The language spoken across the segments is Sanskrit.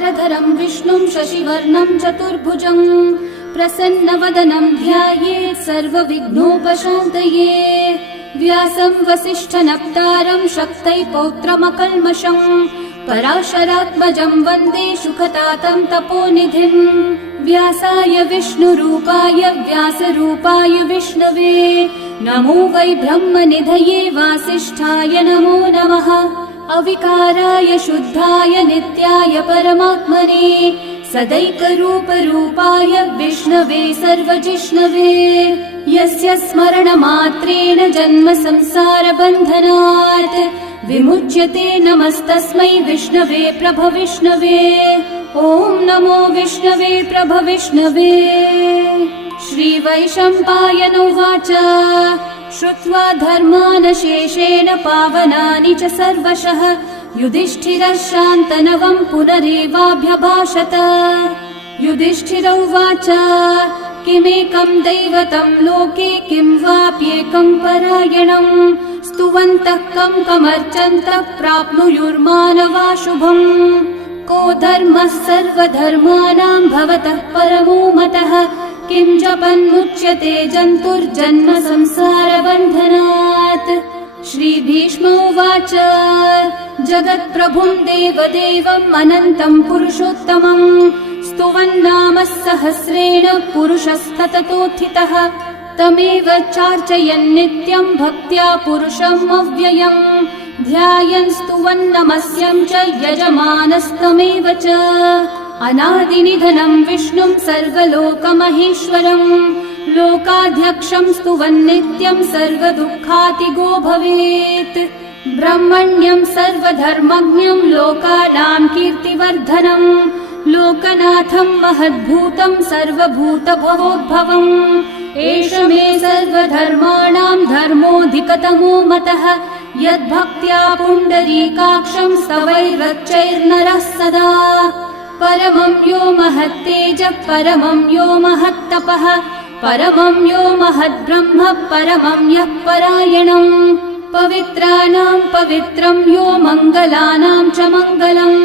शुक्लाम्बरधरं विष्णुं शशिवर्णं चतुर्भुजं प्रसन्नवदनं ध्यायेत् सर्वविघ्नोपशान्तये। व्यासं वसिष्ठनप्तारं शक्तै पौत्रमकल्मषं पराशरात्मजं वन्दे शुकतातं तपोनिधिं। व्यासाय विष्णुरूपाय व्यासरूपाय विष्णवे नमो वै ब्रह्मनिधये वासिष्ठाय नमो नमः। अविकाराय शुद्धाय नित्याय परमात्मने सदैकरूपरूपाय विष्णवे सर्वजिष्णवे। यस्य स्मरणमात्रेण जन्म संसारबन्धनात् विमुच्यते नमस्तस्मै विष्णवे प्रभविष्णवे। ॐ नमो विष्णवे प्रभविष्णवे। श्रीवैशम्पायन उवाच श्रुत्वा धर्मानशेषेण पावनानि च सर्वशः युधिष्ठिरः शान्तनवं पुनरेवाभ्यभाषत। युधिष्ठिर उवाच किमेकं दैवतं लोके किं वाप्येकं परायणं स्तुवन्तः कमर्चन्तः प्राप्नुयुर्मानवा शुभम्। को धर्मः सर्वधर्माणां भवतः परमो मतः किं जपन्मुच्यते जन्तुर्जन्म संसारबन्धनात्। श्रीभीष्म उवाच जगत्प्रभुं देवदेवम् अनन्तं पुरुषोत्तमं स्तुवन्नामः सहस्रेण पुरुषस्तततोत्थितः तमेव चार्चयन् नित्यं भक्त्या पुरुषम् अव्ययम् ध्यायन् स्तुवन्नमस्यं च यजमानस्तमेव च। अनादिनिधनं विष्णुं सर्वलोकमहेश्वरं लोकाध्यक्षं स्तुवन्नित्यं सर्वदुःखातिगो भवेत्। ब्रह्मण्यं सर्वधर्मज्ञं लोकानां कीर्तिवर्धनं लोकनाथं महद्भूतं सर्वभूतभवोद्भवम्। एष मे सर्वधर्माणां धर्मोऽधिकतमो मतः यद्भक्त्या पुण्डरीकाक्षं स्तवैरर्चैर्नरः सदा। परमं यो महत्तेजः परमं यो महत्तपः परमं यो महद्ब्रह्म परमं यः परायणम्। पवित्राणां पवित्रं यो मङ्गलानां च मङ्गलम्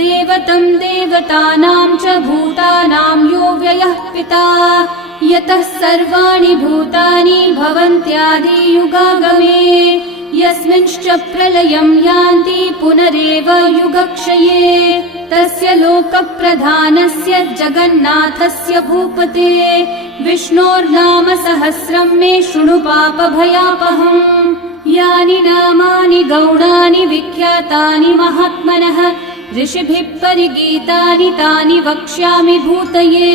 देवतं देवतानां च भूतानां यो व्ययः पिता यतः सर्वाणि भूतानि भवन्त्यादियुगागमे यस्मिंश्च प्रलयं यान्ति पुनरेव युगक्षये तस्य लोकप्रधानस्य जगन्नाथस्य भूपते विष्णोर्नाम सहस्रं मे शृणु पापभयापहम्। यानि नामानि गौणानि विख्यातानि महात्मनः ऋषिभिः परिगीतानि तानि वक्ष्यामि भूतये।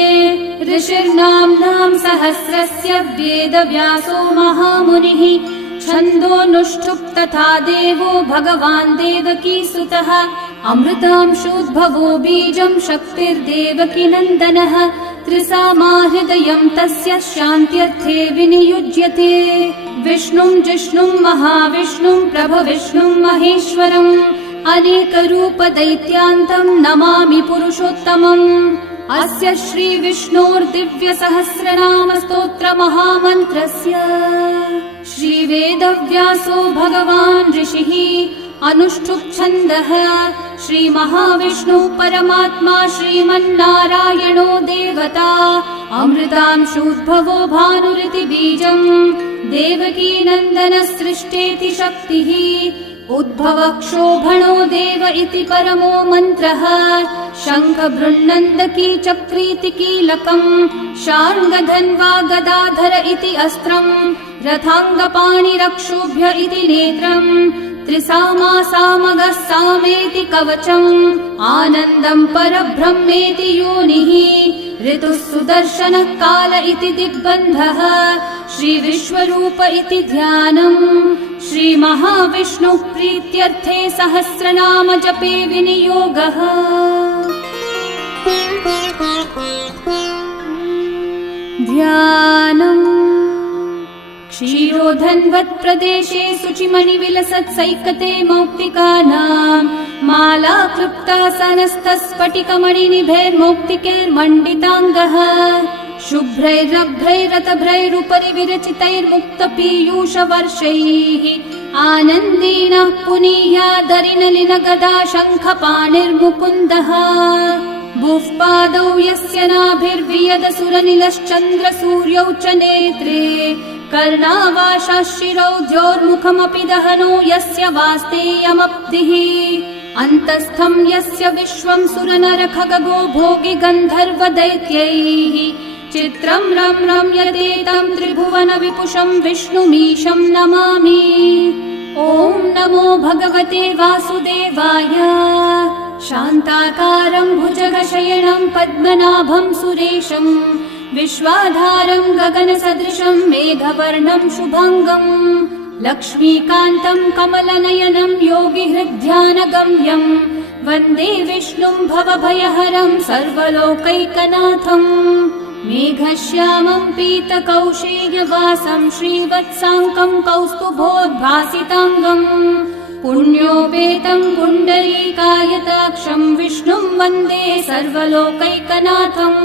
ऋषिर्नाम्नां सहस्रस्य वेदव्यासो महामुनिः छन्दोऽनुष्ठुप् तथा देवो भगवान् देवकीसुतः अमृतांशोद्भवो बीजं शक्तिर्देवकीनन्दनः त्रिसामा हृदयं तस्य शान्त्यर्थे विनियुज्यते। विष्णुं जिष्णुं महाविष्णुं प्रभविष्णुं महेश्वरम् अनेकरूपदैत्यान्तं नमामि पुरुषोत्तमम्। अस्य श्रीविष्णोर्दिव्यसहस्रनामस्तोत्रमहामन्त्रस्य श्रीवेदव्यासो भगवान् ऋषिः अनुष्ठुप्छन्दः श्रीमहाविष्णुः परमात्मा श्रीमन्नारायणो देवता अमृतांशोद्भवो भानुरिति बीजम् देवकीनन्दनसृष्टेति शक्तिः उद्भवक्षोभणो देव इति परमो मन्त्रः शङ्खबृन्नन्दकी चक्रीति कीलकम् शार्ङ्गधन्वा गदाधर इति अस्त्रम् रथाङ्गपाणिरक्षोभ्य इति नेत्रम् त्रिसामा सामगः सामेति कवचम् आनन्दं परब्रह्मेति योनिः ऋतुः सुदर्शनः काल इति दिग्बन्धः श्रीविश्वरूप इति ध्यानम् श्रीमहाविष्णुः प्रीत्यर्थे सहस्रनाम जपे विनियोगः। ध्यानम् क्षीरोधन्वत्प्रदेशे शुचिमणिविलसत्सैकते मौक्तिकानां माला क्लृप्तासनस्थस्फटिकमणिनिभैर्मौक्तिकैर्मण्डिताङ्गः शुभ्रैरभ्रैरतभ्रैरुपरि विरचितैर्मुक्तपीयूषवर्षैः आनन्देन पुनीयादरिनलिनगदा शङ्खपाणिर्मुकुन्दः बुःपादौ यस्य नाभिर्वियदसुरनिलश्चन्द्रसूर्यौ च नेत्रे कर्णावाशाः शिरौ द्योर्मुखमपि दहनो यस्य वास्तेयमब्धिः अन्तस्थं यस्य विश्वं सुरनरखगो भोगि गन्धर्वदैत्यैः चित्रं रम्यते तं त्रिभुवन विपुषं विष्णुमीशं नमामि। ॐ नमो भगवते वासुदेवाय। शान्ताकारं भुजगशयनं पद्मनाभं सुरेशं विश्वाधारं गगनसदृशं मेघवर्णं शुभांगं लक्ष्मीकान्तं कमलनयनं योगिहृद्ध्यानगम्यं वन्दे विष्णुं भवभयहरं सर्वलोकैकनाथम् मेघश्यामं पीतकौशेयवासं श्रीवत्साङ्कं कौस्तुभोद्भासिताङ्गं पुण्योपेतं पुण्डरीकायताक्षं विष्णुं वन्दे सर्वलोकैकनाथम्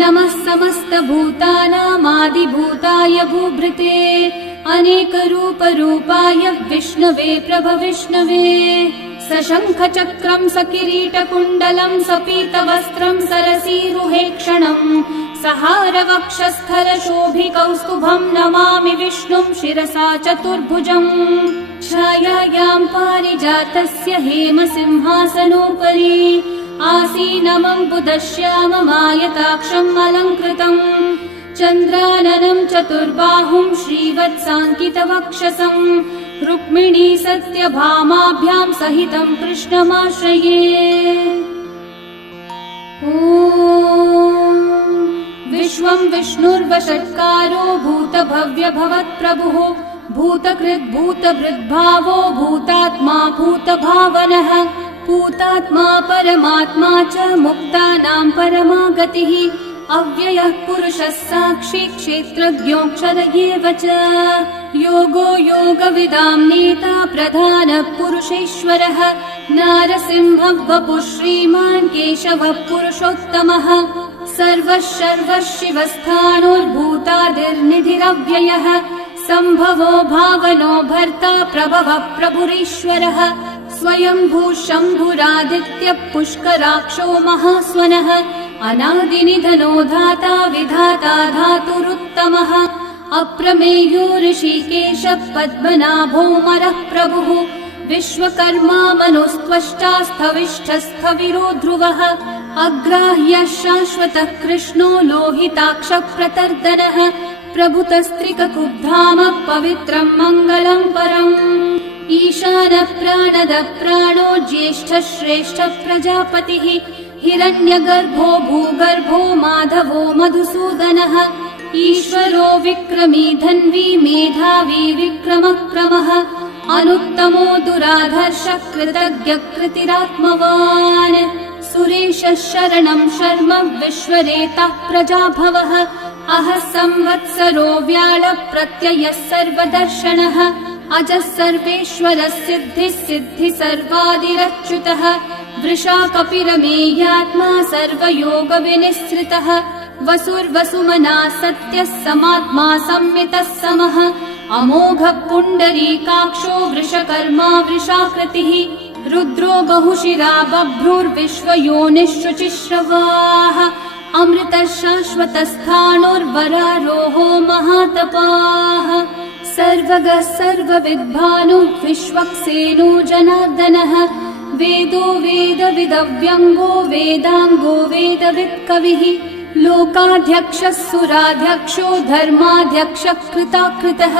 नमः समस्तभूतानामादिभूताय भूभृते अनेकरूपरूपाय विष्णवे प्रभविष्णवे सशङ्खचक्रं सकिरीटकुण्डलं सपीतवस्त्रं सरसीरुहेक्षणं सहारवक्षस्थलशोभिकौस्तुभं नमामि विष्णुं शिरसा चतुर्भुजम् छायायां पारिजातस्य हेमसिंहासनोपरि आसीनमम्बुदश्याममायताक्षम् अलङ्कृतम् चन्द्राननं चतुर्बाहुं श्रीवत्साङ्कितवक्षसं रुक्मिणी सत्यभामाभ्यां सहितं कृष्णमाश्रये। ॐ विश्वं विष्णुर्वषट्कारो भूतभव्यभवत्प्रभुः भूतकृद्भूतभृद्भावो भूतात्मा भूतभावनः भूतात्मा परमात्मा च मुक्तानां परमा गतिः अव्ययः पुरुषः साक्षी क्षेत्रज्ञोऽक्षर एव च योगो योगविदां नेता प्रधानः पुरुषेश्वरः नारसिंहः वपुः श्रीमान् केशवः पुरुषोत्तमः सर्वः शर्वः शिवस्थाणोर्भूतादिर्निधिरव्ययः सम्भवो भावनो भर्ता प्रभवः प्रभुरीश्वरः स्वयंभू शम्भुरादित्यः पुष्कराक्षो महास्वनः अनादिनिधनो धाता विधाता धातुरुत्तमः अप्रमेयो ऋषिकेशः पद्मनाभोऽमरः प्रभुः विश्वकर्मा मनुस्त्वष्टा स्थविष्ठस्थविरो ध्रुवः अग्राह्यः शाश्वतः कृष्णो लोहिताक्षः प्रतर्दनः प्रभुतस्त्रिककुब्धामः पवित्रं मङ्गलं परम् ईशानः प्राणदः प्राणो ज्येष्ठः श्रेष्ठः प्रजापतिः हिरण्यगर्भो भूगर्भो माधवो मधुसूदनः ईश्वरो विक्रमी धन्वी मेधावी विक्रमक्रमः अनुत्तमो दुराधर्षः कृतज्ञः कृतिरात्मवान् सुरेशः शरणं शर्म विश्वरेतः प्रजाभवः अहः संवत्सरो व्याळः प्रत्ययः सर्वदर्शनः अजः सर्वेश्वरः सिद्धिः सिद्धि सर्वादिरच्युतः वृषा कपिरमेयात्मा सर्वयोगविनिःसृतः वसुर्वसुमना सत्यः समात्मा संवितः समः अमोघः पुण्डरीकाक्षो वृषकर्मा वृषाकृतिः रुद्रो बहुशिरा बभ्रुर्विश्वयोनिः शुचिश्रवाः अमृतः शाश्वतस्थाणोर्वरारोहो महातपाः सर्वगः सर्वविद्भानुः विश्वक्सेनो जनार्दनः वेदो वेदविदव्यङ्गो वेदाङ्गो वेदवित्कविः लोकाध्यक्षः सुराध्यक्षो धर्माध्यक्षः कृताकृतः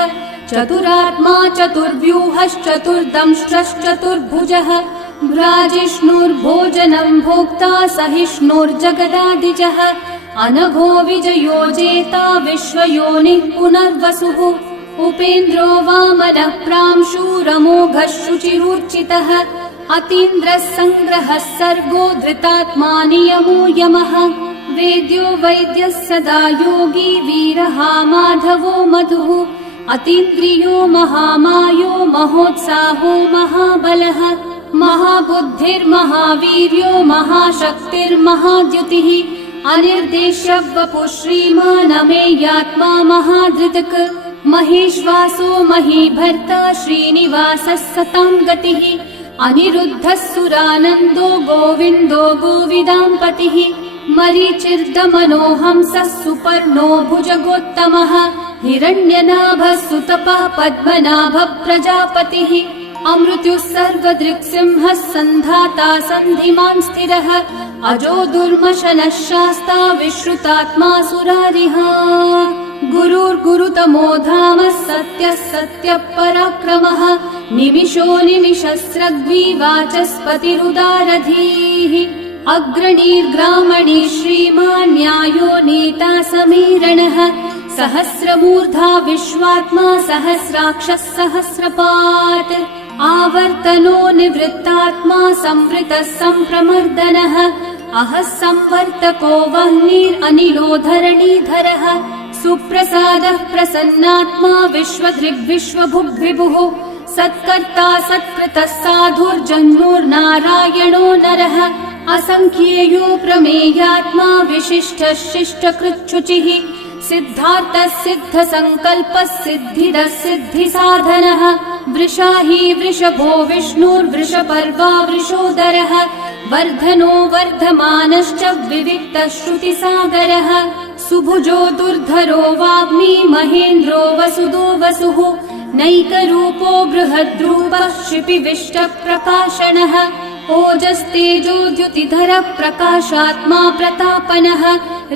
चतुरात्मा चतुर्व्यूहश्चतुर्दंष्ट्रश्चतुर्भुजः भ्राजिष्णुर्भोजनं भोक्ता सहिष्णुर्जगदादिजः अनघो विजयो जेता विश्वयोनिः पुनर्वसुः उपेन्द्रो वामनः प्रांशुरमोघः शुचिरूर्चितः अतीन्द्रः सङ्ग्रहः सर्गो धृतात्मा नियमो यमः वेद्यो वैद्यः सदा योगी वीरः माधवो मधुः अतीन्द्रियो महामायो महोत्साहो महाबलः महाबुद्धिर्महावीर्यो महाशक्तिर्महाद्युतिः अनिर्देश्य वपुः श्रीमान् अमेयात्मा महाधृतक् महेश्वासो महीभर्ता श्रीनिवासः सतां गतिः अनिरुद्धः सुरानन्दो गोविन्दो गोविदाम्पतिः मरीचिर्दमनोहंसः सुपर्णो भुजगोत्तमः हिरण्यनाभः सुतपः पद्मनाभः प्रजापतिः अमृत्युः सर्वदृक्सिंहः सन्धाता सन्धिमान् स्थिरः अजो दुर्मशनः शास्ता विश्रुतात्मा सुरारिः गुरुर्गुरुतमो धामः सत्यः सत्यः पराक्रमः निमिषो निमिषस्रग्वी वाचस्पतिरुदारधीः अग्रणीर्ग्रामणी श्रीमान् न्यायो नेता समीरणः सहस्रमूर्धा विश्वात्मा सहस्राक्षः सहस्रपात् आवर्तनो निवृत्तात्मा संवृतः सम्प्रमर्दनः अहः संवर्तको वह्निरनिलो धरणीधरः सुप्रसादः प्रसन्नात्मा विश्वदृग्विश्वभुग्विभुः सत्कर्ता सत्कृतः साधुर्जन्मुर्नारायणो नरः असंख्येयो प्रमेयात्मा विशिष्टः शिष्टकृच्छुचिः सिद्धार्थः सिद्धसङ्कल्पः सिद्धिदः सिद्धिसाधनः वृषाही वृषभो विष्णुर्वृषपर्वा वृषोदरः वर्धनो वर्धमानश्च विविक्तः श्रुतिसागरः सुभुजो दुर्धरो वाग्मी महेन्द्रो वसुदो वसुः नैकरूपो बृहद्रूपः क्षिपिविष्टप्रकाशनः ओजस्तेजोद्युतिधरः प्रकाशात्मा प्रतापनः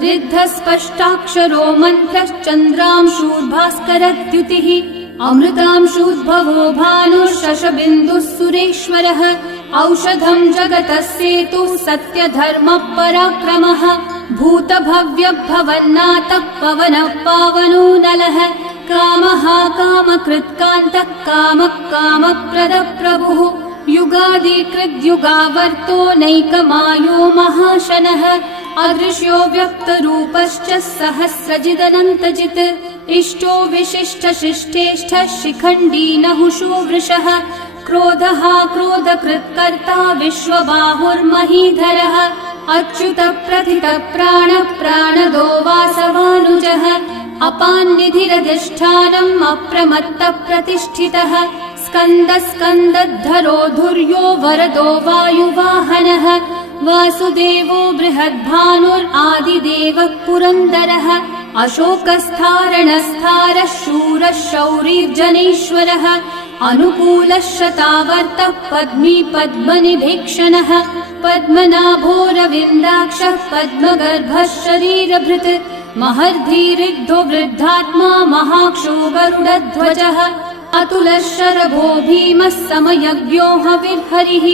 ऋद्धः स्पष्टाक्षरो मन्त्रश्चन्द्रांशूर्भास्करद्युतिः अमृतांशूद्भवो भानुः शशबिन्दुः सुरेश्वरः औषधं जगतः सेतुः सत्यधर्मः पराक्रमः भूतभव्यभवन्नाथः पवनः पावनो नलः कामः कामकृत्कान्तः कामः कामप्रदः प्रभुः युगादिकृद्युगावर्तो नैकमायो महाशनः अदृश्यो व्यक्तरूपश्च सहस्रजिदनन्तजित् इष्टो विशिष्टशिष्टेष्ठः शिखण्डी नहुषो वृषः क्रोधः क्रोधकृत्कर्ता विश्वबाहुर्महीधरः अच्युतः प्रथितः प्राणः प्राणदो वासवानुजः अपान्निधिरधिष्ठानम् अप्रमत्तः प्रतिष्ठितः स्कन्दस्कन्दद्धरो धुर्यो वरदो वायुवाहनः वासुदेवो बृहद्भानुरादिदेवः पुरन्दरः अशोकस्थारणस्थारः शूरः शौरिर्जनेश्वरः अनुकूलः शतावर्तः पद्मी पद्मनिभीक्षणः पद्मनाभोरविन्दाक्षः पद्मगर्भः शरीरभृत् महर्धिरिग्धो वृद्धात्मा महाक्षो गरुडध्वजः अतुलः शरभो भीमः समयज्ञो हविर्हरिः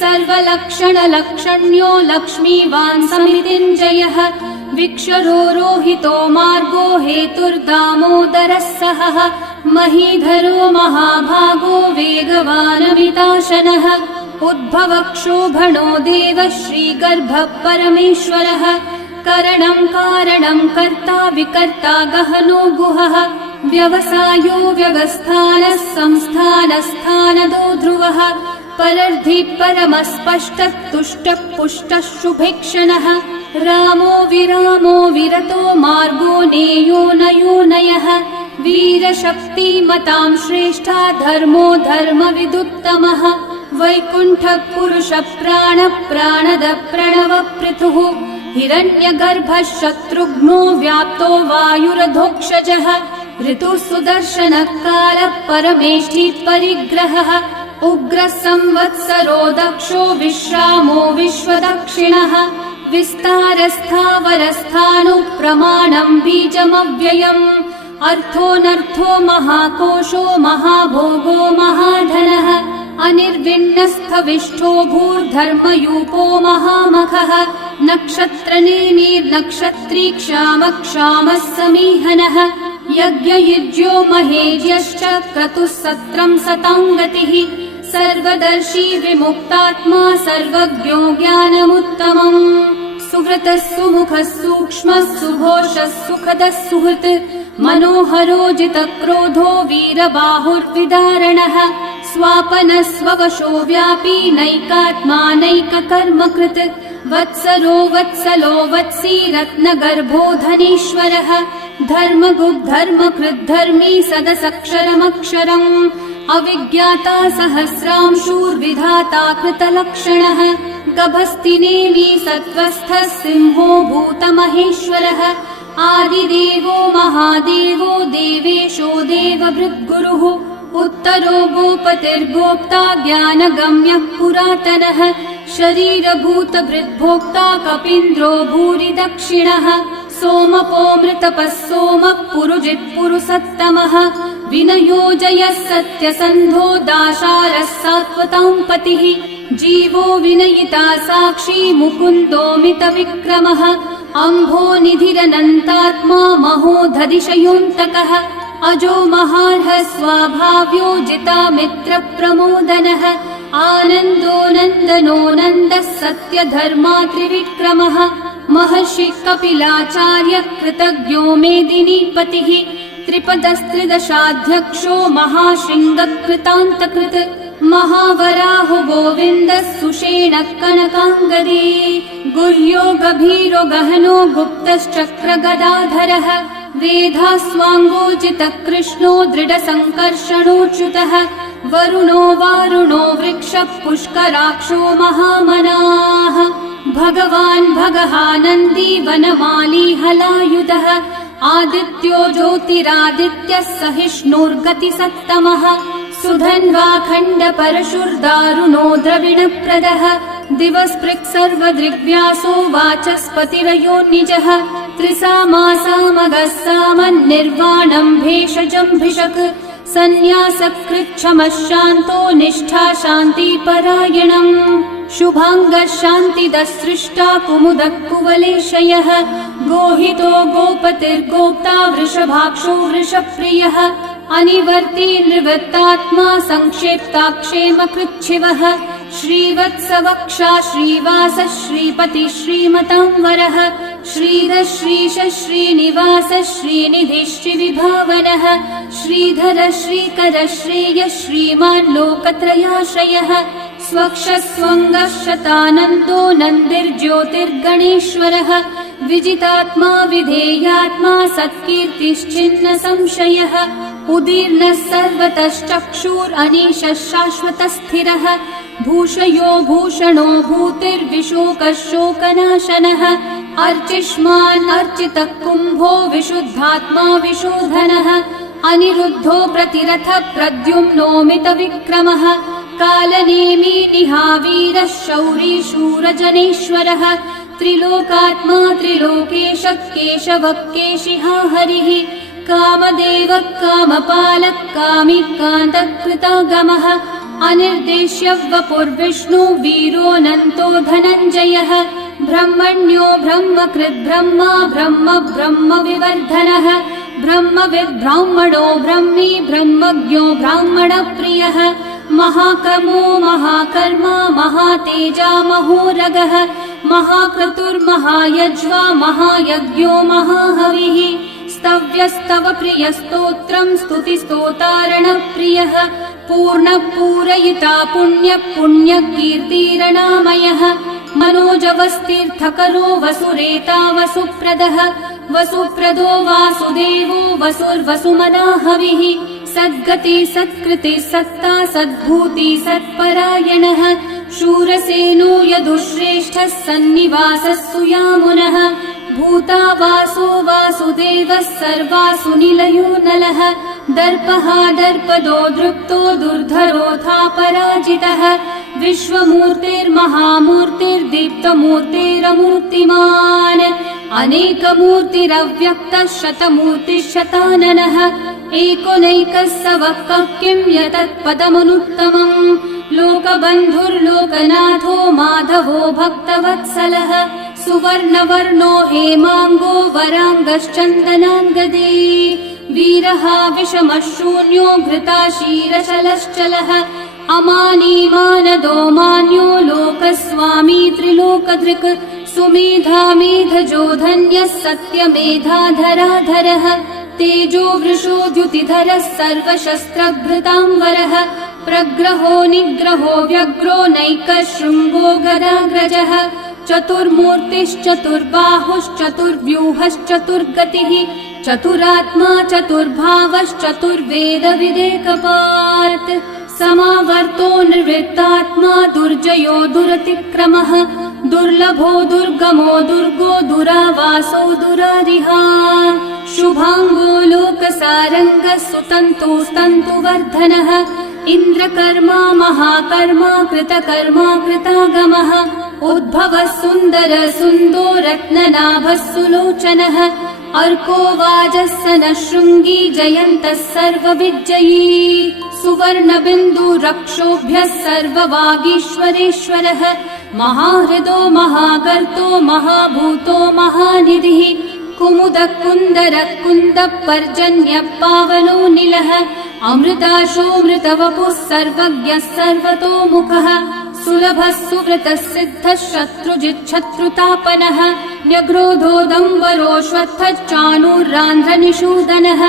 सर्वलक्षणलक्षण्यो लक्ष्मीवान् समितिञ्जयः विक्षरो रोहितो मार्गो हेतुर्दामोदरः सहः महीधरो महाभागो वेगवानमिताशनः उद्भवक्षोभणो देवः श्रीगर्भः परमेश्वरः करणं कारणं कर्ता विकर्ता गहनो गुहः व्यवसायो व्यवस्थानः संस्थानस्थानदो ध्रुवः परर्धि परमस्पष्टः तुष्टः पुष्टः शुभेक्षणः रामो विरामो विरतो मार्गो नेयो नयो नयः वीरशक्तिमतां श्रेष्ठा धर्मो धर्मविदुत्तमः वैकुण्ठः पुरुषः प्राणः प्राणदः प्रणवपृथुः हिरण्यगर्भः शत्रुघ्नो व्याप्तो वायुरधोक्षजः ऋतुः सुदर्शनः कालः परमेष्ठी परिग्रहः उग्रः संवत्सरो दक्षो विश्रामो विश्वदक्षिणः विस्तारस्थावरस्थाणु प्रमाणं बीजमव्ययम् अर्थोऽनर्थो महाकोशो महाभोगो महाधनः अनिर्विण्णस्थविष्ठो भूर्धर्मयूपो महामखः नक्षत्रनेमिर्नक्षत्री क्षामः क्षामः समीहनः यज्ञयुज्यो महेज्यश्च क्रतुः सत्रं सताङ्गतिः सर्वदर्शी विमुक्तात्मा सर्वज्ञो ज्ञानमुत्तमम् सुहृतः सुमुखः सूक्ष्मः सुघोषः सुखदः सुहृत् मनोहरो जितक्रोधो वीरबाहुर्विदारणः स्वापनः स्ववशो व्यापी नैकात्मा नैककर्मकृत् वत्सरो वत्सलो वत्सी रत्नगर्भो धनेश्वरः धर्मकृद्धर्मी सदसक्षरमक्षरम् अविज्ञाता सहस्रांशूर्विधाता कृतलक्षणः गभस्तिनेमि सत्त्वस्थः सिंहो भूतमहेश्वरः आदिदेवो महादेवो देवेशो देवभृद्गुरुः उत्तरो गोपतिर्गोप्ता ज्ञानगम्यः पुरातनः शरीरभूतभृद्भोक्ता कपीन्द्रो भूरि दक्षिणः सोमपोऽमृतपः सोमः पुरुजित्पुरुसत्तमः विनयोजयः सत्यसन्धो दाशारः सात्वतां पतिः जीवो विनयिता साक्षी मुकुन्दोऽमितविक्रमः अम्भो निधिरनन्तात्मा महोदधिशयोऽन्तकः अजो महार्हः स्वाभाव्यो जितामित्रप्रमोदनः आनन्दो नन्दनो नन्दः सत्यधर्मा त्रिविक्रमः महर्षि कपिलाचार्य कृतज्ञो मेदिनीपतिः त्रिपदस्त्रिदशाध्यक्षो महाशृङ्गकृतान्तकृत् महावराहो गोविन्दः सुषेणः कनकाङ्गदी गुह्यो गभीरो गहनो गुप्तश्चक्रगदाधरः वेधास्वाङ्गोचितः कृष्णो दृढसङ्कर्षणोच्युतः वरुणो वारुणो वृक्षः पुष्कराक्षो महामनाः भगवान् भगहानन्दी वनमाली हलायुधः आदित्यो ज्योतिरादित्यः सहिष्णुर्गतिसत्तमः सुधन्वा खण्डपरशुर्दारुणो द्रविणप्रदः दिवस्पृक् सर्वदृग्व्यासो वाचस्पतिरयो निजः त्रिसामासामगः सामन्निर्वाणम् भेषजम्भिषक् सन्न्यासकृच्छमः शान्तो निष्ठा शान्तिपरायणम् शुभाङ्गः शान्तिदः सृष्टा कुमुदः कुवलेशयः गोहितो गोपतिर्गोप्ता वृषभाक्षो वृषप्रियः अनिवर्ती निवृत्तात्मा संक्षेप्ताक्षेमकृच्छिवः श्रीवत्सवक्षा श्रीवासः श्रीपतिः श्रीमतां वरः श्रीधः श्रीशः श्रीनिवासः श्रीनिधिः श्रीविभावनः श्रीधरः श्रीकरः श्रेयः श्रीमान् लोकत्रयाश्रयः स्वक्षः स्वङ्गः शतानन्दो नन्दिर्ज्योतिर्गणेश्वरः विजितात्मा विधेयात्मा सत्कीर्तिश्चिन्न संशयः उदीर्णः सर्वतश्चक्षुरनीशः शाश्वतस्थिरः भूषयो भूषणो भूतिर्विशोकः शोकनाशनः अर्चिष्मान् अर्चितः कुम्भो विशुद्धात्मा विशोधनः अनिरुद्धो प्रतिरथः प्रद्युम्नोमितविक्रमः कालनेमी निहावीरः शौरी शूरजनेश्वरः त्रिलोकात्मा त्रिलोकेशः केशवः केशिहा हरिः कामदेवः कामपालः कामिकान्तः कृतागमः अनिर्देश्य वपुर्विष्णु वीरोऽनन्तो धनञ्जयः ब्रह्मण्यो ब्रह्मकृद्ब्रह्मा ब्रह्म ब्रह्मविवर्धनः ब्रह्मविद् ब्राह्मणो ब्रह्मी ब्रह्मज्ञो ब्राह्मणप्रियः महाक्रमो महाकर्मा महातेजा महोरगः महाक्रतुर्महायज्वा महायज्ञो महाहविः स्तव्यस्तव प्रियस्तोत्रम् स्तुतिस्तोतारणप्रियः पूर्णपूरयिता पुण्यकीर्तिरणामयः मनोजवस्तीर्थकरो वसुरेता वसुप्रदः वसुप्रदो वासुदेवो वसुर्वसुमनाहविः सद्गति सत्कृति सत्ता सद्भूति सत्परायणः शूरसेनो यदुश्रेष्ठः सन्निवासः सुयामुनः भूता वासो वासुदेवः सर्वासु निलयो नलः दर्पः दर्पदो दृप्तो दुर्धरोऽथा पराजितः विश्वमूर्तिर्महामूर्तिर्दीप्तमूर्तिरमूर्तिमान् अनेकमूर्तिरव्यक्तः शतमूर्तिः शताननः एकोनैकः सवः किं यतत्पदमनुत्तमम् लोकबन्धुर्लोकनाथो माधवो भक्तवत्सलः सुवर्णवर्णो हेमाङ्गो वराङ्गश्चन्दनाङ्गदे वीरः विषमः शून्यो घृताशीरशलश्चलः अमानीमानदो मान्यो लोकस्वामी त्रिलोकधृक् सुमेधा मेधजो धन्यः सत्यमेधाधराधरः तेजो वृषो द्युतिधरः सर्वशस्त्रभृताम्बरः प्रग्रहो निग्रहो व्यग्रो नैकः शृङ्गो गदाग्रजः चतुर्मूर्तिश्चतुर्बाहुश्चतुर्व्यूहश्चतुर्गतिः चतुरात्मा चतुर्भावश्चतुर्वेदविदेकपात् समावर्तो निर्वृत्तात्मा दुर्जयो दुरतिक्रमः दुर्लभो दुर्गमो दुर्गो दुरावासो दुरारिहा शुभांगो लोकसारंगः सुतन्तुस्तन्तुवर्धनः इन्द्रकर्मा महाकर्मा कृतकर्मा कृतागमः उद्भवः सुन्दर सुन्दो रत्ननाभः सुलोचनः अर्को वाजस्सनः शृङ्गी जयन्तः सर्वविजयी सुवर्णबिन्दु रक्षोभ्यः सर्ववागीश्वरेश्वरः महाहृदो महागर्तो महाभूतो महानिधिः कुमुदः कुन्दरः कुन्दः पर्जन्यः पावनो निलः अमृताशोऽमृतवपुः सर्वज्ञः सर्वतोमुखः सुलभः सुव्रतः सिद्धः शत्रुजिच्छत्रुतापनः न्यग्रोधोदम्बरोऽश्वत्थश्चाणूरान्ध्रनिषूदनः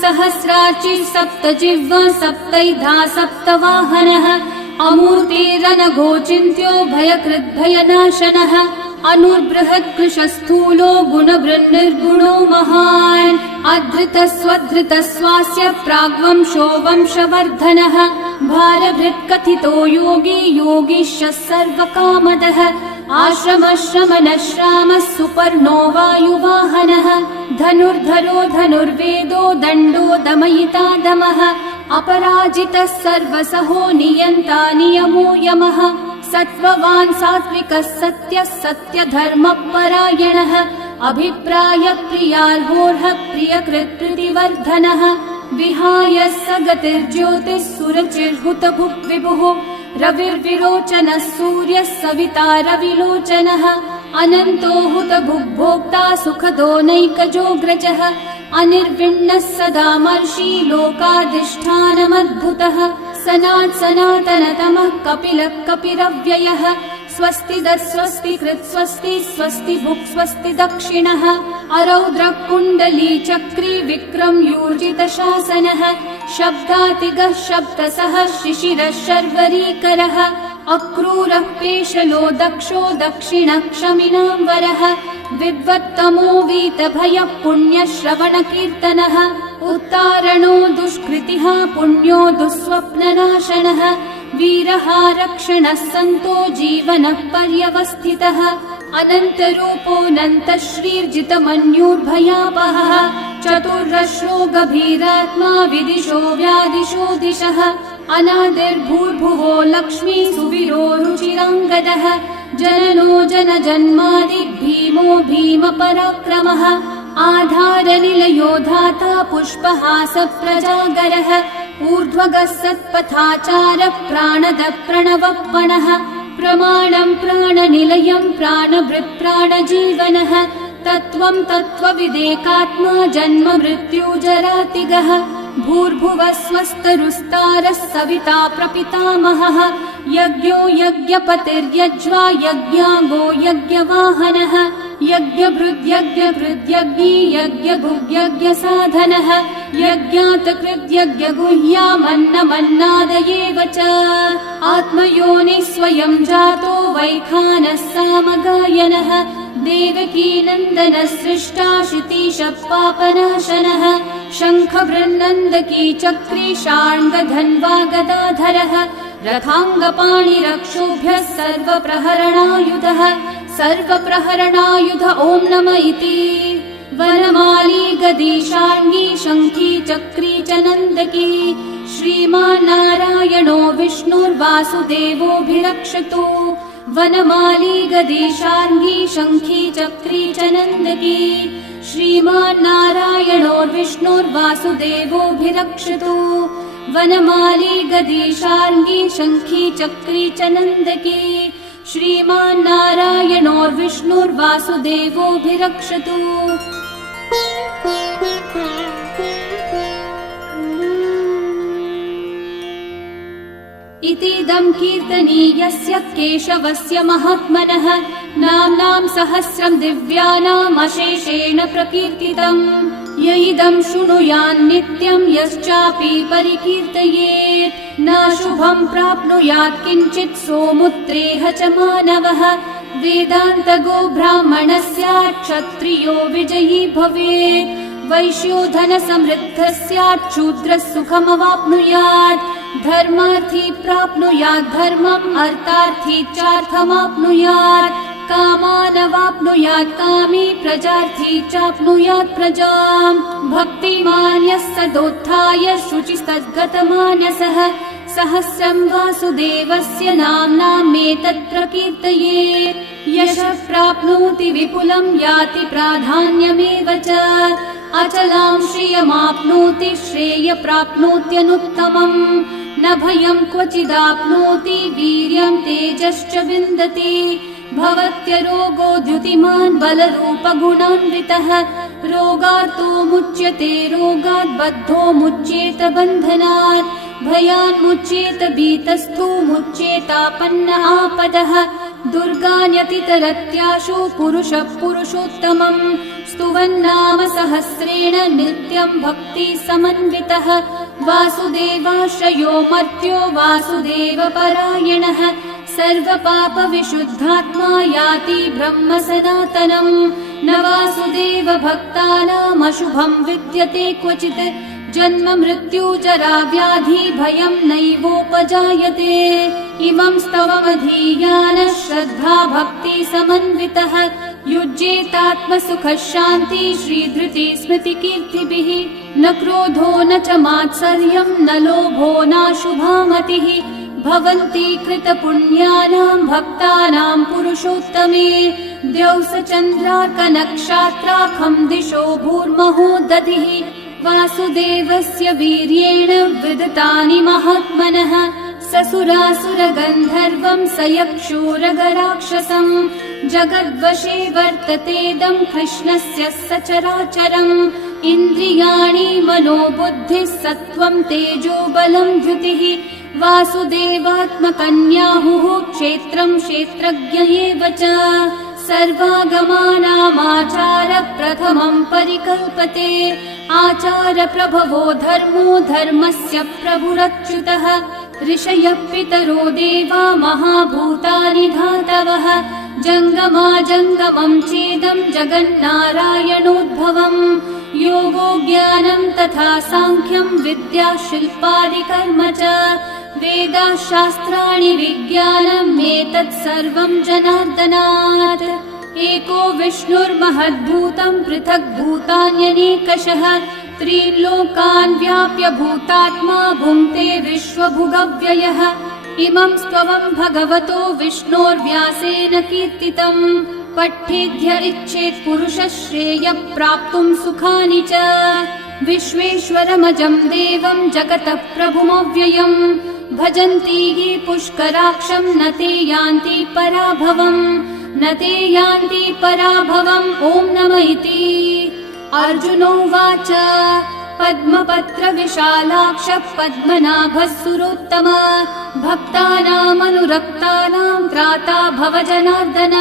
सहस्रार्ची सप्तजिह्वा सप्तैधा सप्तवाहनः अमूर्तिरनघोचिन्त्यो भयकृद्भयनाशनः अनुर्बृहत्कृशस्थूलो गुणवृन्निर्गुणो महान् अधृतस्वधृतस्वास्य प्राग्वंशो वंशवर्धनः भारभृत्कथितो योगी योगीशः सर्वकामदः आश्रमश्रमणश्रामः सुपर्णो वायुवाहनः धनुर्धरो धनुर्वेदो दण्डो दमयिता दमः अपराजितः सर्वसहो नियन्ता नियमो यमः सत्त्ववान् सात्विकः सत्यः सत्यधर्मपरायणः अभिप्रायप्रियार्होर्हः प्रियकृत्प्रीतिवर्धनः विहाय स गतिर्ज्योतिः सुरचिर्हुतभुक् विभुः रविर्विरोचनः सूर्यः सविता रविलोचनः अनन्तो हुतभुग्भोक्ता सुखदो नैकजोऽग्रजः अनिर्विण्णः सदा मर्षि लोकाधिष्ठानमद्भुतः सनातनतमः कपिलः कपिरव्ययः स्वस्तिदः स्वस्तिकृत् स्वस्ति स्वस्ति भुक् स्वस्ति दक्षिणः अरौद्रः कुण्डली चक्री विक्रमयूर्जितशासनः शब्दातिगः शब्दसः शिशिरः शर्वरीकरः अक्रूरः पेशलो दक्षो दक्षिणः क्षमिनाम्बरः विद्वत्तमो वीतभयः पुण्यश्रवणकीर्तनः उत्तारणो दुष्कृतिः पुण्यो दुःस्वप्ननाशनः वीरः रक्षणः सन्तो जीवनः पर्यवस्थितः अनन्तरूपोऽनन्तः श्रीर्जितमन्युर्भयापहः चतुर्रश्रो गभीरात्मा विदिशो व्यादिशो दिशः अनादिर्भूर्भुवो लक्ष्मी सुवीरो रुचिराङ्गदः जननो जनजन्मादि भीमो भीमपराक्रमः आधारनिलयो धाता पुष्पहास प्रजागरः ऊर्ध्वगः सत्पथाचारः प्राणदः प्रणवप्पणः प्रमाणं प्राणनिलयं प्राणभृत् प्राणजीवनः तत्त्वं तत्त्वविदेकात्मा जन्म मृत्युजरातिगः भूर्भुवः स्वस्तरुस्तारः सविता प्रपितामहः यज्ञो यज्ञपतिर्यज्वा यज्ञाङ्गो यज्ञवाहनः यज्ञभृद्यज्ञभृद्यज्ञी यज्ञभुग्यज्ञसाधनः यज्ञातकृद्यज्ञगुह्यामन्नमन्नादयेव च आत्मयोनिः स्वयं जातो वैखानः सामगायनः देवकीनन्दनः सृष्टा शितीशः पापनाशनः शङ्खवृन्नन्दकी चक्री शार्ङ्गधन्वा गदाधरः रथाङ्गपाणिरक्षोभ्यः सर्वप्रहरणायुधः सर्वप्रहरणायुध ॐ नम इति वनमाली गदी शार्ङ्गी शङ्खी चक्री च नन्दकी श्रीमान्नारायणो विष्णुर्वासुदेवोऽभिरक्षतु वनमाली गदी शार्ङ्गी शङ्खी चक्री च नन्दकी श्रीमान्नारायणो विष्णुर्वासुदेवोऽभिरक्षतु वनमाली गदी शार्ङ्गी शङ्खी चक्री च नन्दकी श्रीमान्नारायणो विष्णुर्वासुदेवोऽभिरक्षतु इतीदं कीर्तनीयस्य केशवस्य महात्मनः नाम्नां सहस्रं दिव्यानामशेषेण प्रकीर्तितम् य इदं शृणुयान् नित्यं यश्चापि परिकीर्तयेत् नाशुभं प्राप्नुयात् किञ्चित् सोमुत्रेह च मानवः वेदान्तगो ब्राह्मणः स्यात् क्षत्रियो विजयी भवेत् वैश्यो धनसमृद्धः स्यात्, शूद्रः सुखमवाप्नुयात्। धर्मार्थी प्राप्नुयात् धर्मम्, अर्थार्थी चार्थमाप्नुयात्। कामानवाप्नुयात् कामी, प्रजार्थी चाप्नुयात् प्रजाम्। भक्तिमान् यः सदोत्थाय, शुचिस्तद्गतमानसः, सहस्रं वासुदेवस्य नाम्नामेतत् प्रकीर्तये। यशः प्राप्नोति विपुलं, याति प्राधान्यमेव च। अचलां श्रियमाप्नोति, श्रेय प्राप्नोत्यनुत्तमम्। न भयं क्वचिदाप्नोति, वीर्यं तेजश्च विन्दति। भवत्यरोगो द्युतिमान्, बलरूपगुणान्वितः। रोगार्तो मुच्यते रोगात्, बद्धो मुच्येत बन्धनात्। भयान् मुच्येत भीतस्थो, मुच्येतापन्न आपदः। दुर्गान्यतितरत्याशु, पुरुषः पुरुषोत्तमम्। स्तुवन्नाम सहस्रेण, नित्यं भक्ति समन्वितः। वासुदेवाश्रयो मर्त्यो, वासुदेवपरायणः। सर्वपापविशुद्धात्मा, याति ब्रह्म सनातनम्। न वासुदेव भक्तानामशुभं विद्यते क्वचित्। जन्म मृत्यु जरा व्याधि, भयं नैवोपजायते। इमं स्तवमधीयानः, श्रद्धा भक्ति समन्वितः। युज्येतात्मसुखः शान्ति, श्रीधृति स्मृतिकीर्तिभिः। न क्रोधो न च मात्सर्यं, न लोभो नाशुभा मतिः। भवन्ति कृतपुण्यानां, भक्तानां पुरुषोत्तमे। द्यौ स चन्द्रार्कनक्षत्राखं, दिशो भूर्महो दधिः। वासुदेवस्य वीर्येण विदतानि महात्मनः। ससुरासुरगन्धर्वं, स यक्षोरगराक्षसम्। जगद्वशे वर्ततेदं, कृष्णस्य सचराचरम्। इन्द्रियाणि मनोबुद्धिः, सत्त्वं तेजो बलं द्युतिः। वासुदेवात्मकन्याहुः, क्षेत्रं क्षेत्रज्ञ एव च। सर्वागमानामाचार प्रथमं परिकल्पते। आचार प्रभवो धर्मो, धर्मस्य प्रभुरच्युतः। ऋषयः पितरो देवा, महाभूतानि धातवः। जङ्गमाजङ्गमं चेदं, जगन्नारायणोद्भवम्। योगो ज्ञानं तथा साङ्ख्यं, विद्या शिल्पादिकर्म च। वेदाः शास्त्राणि विज्ञानम्, एतत् सर्वं जनार्दनात्। एको विष्णुर्महद्भूतं, पृथक् भूतान्यनेकशः। त्रिलोकान् व्याप्य भूतात्मा, भुङ्क्ते विश्वभुगव्ययः। इमं स्तवं भगवतो विष्णोर्व्यासेन कीर्तितम्। पठ्येद्य इच्छेत् पुरुषः, श्रेयः प्राप्तुं सुखानि च। विश्वेश्वरमजं देवं, जगतः प्रभुमव्ययम्। भजन्ति ये पुष्कराक्षं, न ते यान्ति पराभवम्। न ते यान्ति पराभवम्। ॐ नमः इति। अर्जुनोवाच पद्मपत्रविशालाक्षः, पद्मनाभः सुरोत्तम। भक्तानामनुरक्तानां, त्राता भव जनार्दन।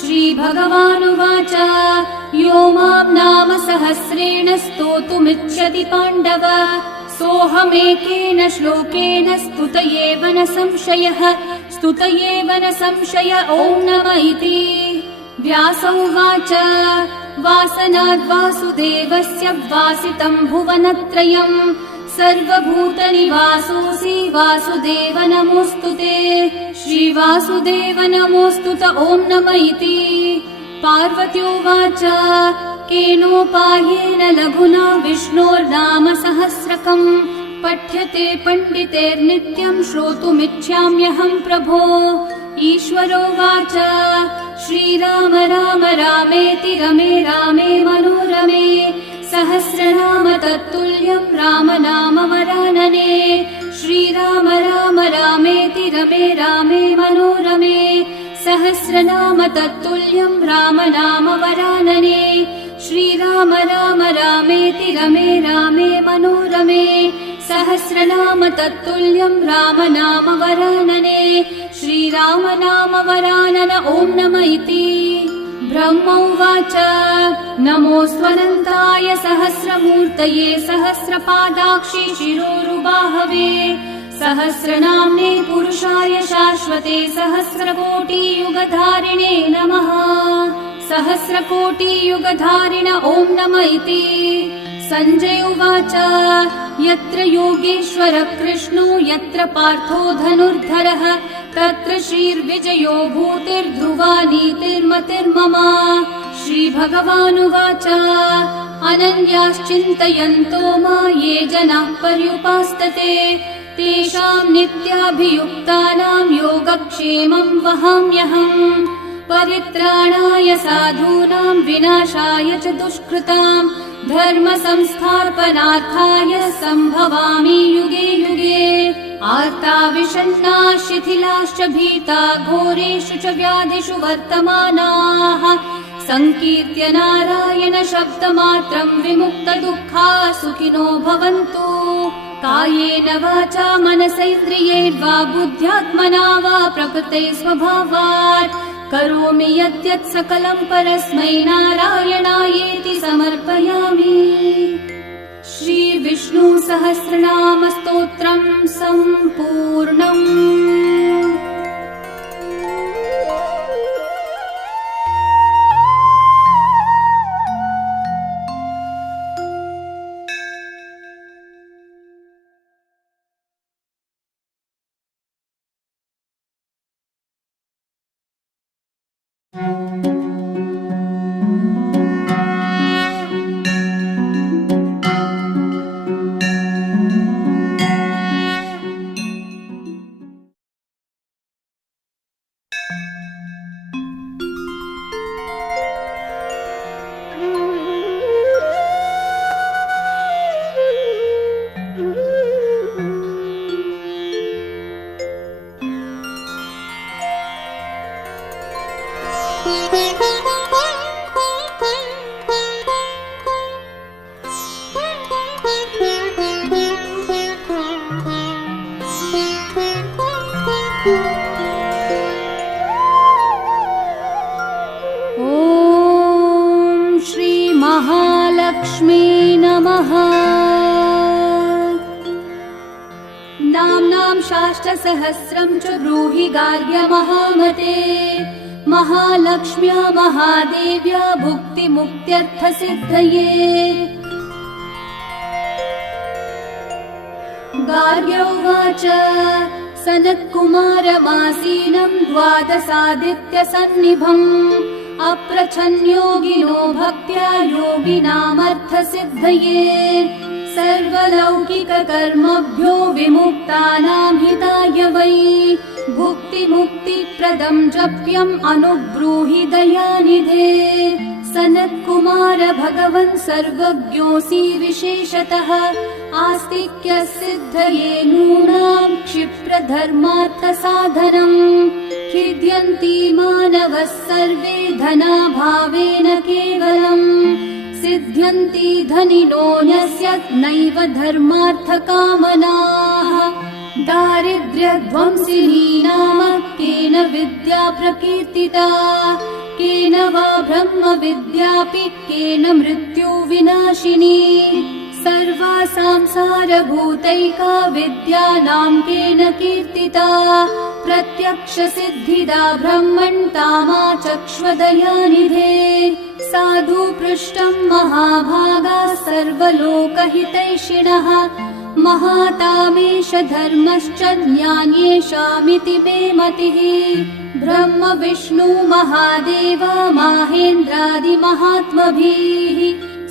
श्रीभगवानुवाच यो मां नाम सहस्रेण, स्तोतुमिच्छति पाण्डव। सोऽहमेकेन श्लोकेन, स्तुतयेव न संशयः। स्तुतयेव न संशय। ॐ नमः इति। व्यास उवाच वासनाद्वासुदेवस्य, वासितं भुवनत्रयम्। सर्वभूतनिवासोऽसि, वासुदेव नमोऽस्तु ते। श्रीवासुदेव नमोऽस्तु त। ॐ नमः इति। पार्वत्योवाच केनोपायेन लघुना, विष्णोर्नाम सहस्रकम्। पठ्यते पण्डितेर्नित्यं, श्रोतुमिच्छाम्यहं प्रभो। ईश्वरोवाच श्रीराम राम रामेति, रमे रामे मनोरमे। सहस्रनाम तत्तुल्यं, राम नाम वरानने। श्रीराम राम रामेति, रमे रामे मनोरमे। सहस्रनाम तत्तुल्यं, राम नाम वरानने। श्रीराम राम रामेति, रमे रामे मनोरमे। सहस्रनाम तत्तुल्यं, राम नाम वरानने। श्रीराम नाम वरानन। ॐ नमः इति। ब्रह्म उवाच नमोऽस्त्वनन्ताय सहस्रमूर्तये, सहस्रपादाक्षि शिरोरुबाहवे। सहस्रनाम्ने पुरुषाय शाश्वते, सहस्रकोटियुगधारिणे नमः। सहस्रकोटियुगधारिण ॐ नम इति। सञ्जय उवाच यत्र योगेश्वर कृष्णो यत्र पार्थो धनुर्धरः तत्र श्रीर्विजयो भूतिर्ध्रुवा नीतिर्मतिर्मम। श्रीभगवानुवाच अनन्याश्चिन्तयन्तो मा ये जनाः पर्युपासते तेषाम् नित्याभियुक्तानां योगक्षेमं वहाम्यहम्। परित्राणाय साधूनां विनाशाय च दुष्कृताम् धर्म संस्थापनार्थाय सम्भवामि युगे युगे। आर्ता विषण्णा शिथिलाश्च भीता घोरेषु च व्याधिषु वर्तमानाः संकीर्त्य नारायण शब्दमात्रं विमुक्तदुःखा सुखिनो भवन्तु। कायेन वाचा मनसेन्द्रियैर्वा बुद्ध्यात्मना वा प्रकृते स्वभावात् करोमि यद्यत् सकलं परस्मै नारायणायेति समर्पयामि। श्री विष्णु सहस्रनाम स्तोत्रं सम्पूर्णम्। ॐ श्री महालक्ष्मी नमः। नाम्नां शास्त्रसहस्रं च ब्रूहि गार्ग्य महामते। महालक्ष्म्या महादेव्या भुक्तिमुक्त्यर्थसिद्धये। गार्ग्य उवाच सनत्कुमारमासीनं द्वादशादित्यसन्निभम् अप्रच्छन्योगिनो भक्त्या योगिनामर्थसिद्धये। सर्वलौकिककर्मभ्यो विमुक्तानां हिताय वै भुक्तिमुक्तिप्रदं जप्यम् अनुब्रूहि दयानिधे। सनत्कुमार भगवन् सर्वज्ञोऽसि विशेषतः आस्तिक्यसिद्धये नूनां क्षिप्रधर्मार्थसाधनम्। खिद्यन्ति मानवः सर्वे धनाभावेन केवलम् सिद्ध्यन्ति धनिनो यस्यत् नैव धर्मार्थकामनाः। दारिद्र्यध्वंसिनी नाम केन विद्या प्रकीर्तिता केन वा ब्रह्मविद्यापि केन मृत्युविनाशिनी। सर्वासां सारभूतैका विद्यानां केन कीर्तिता प्रत्यक्षसिद्धिदा ब्रह्मन् तामाचक्ष्वदयानिधे। साधु पृष्टं महाभागा सर्वलोकहितैषिणः महातामेष धर्मश्च ज्ञान्येषामिति मे मतिः। ब्रह्म विष्णु महादेव माहेन्द्रादिमहात्मभिः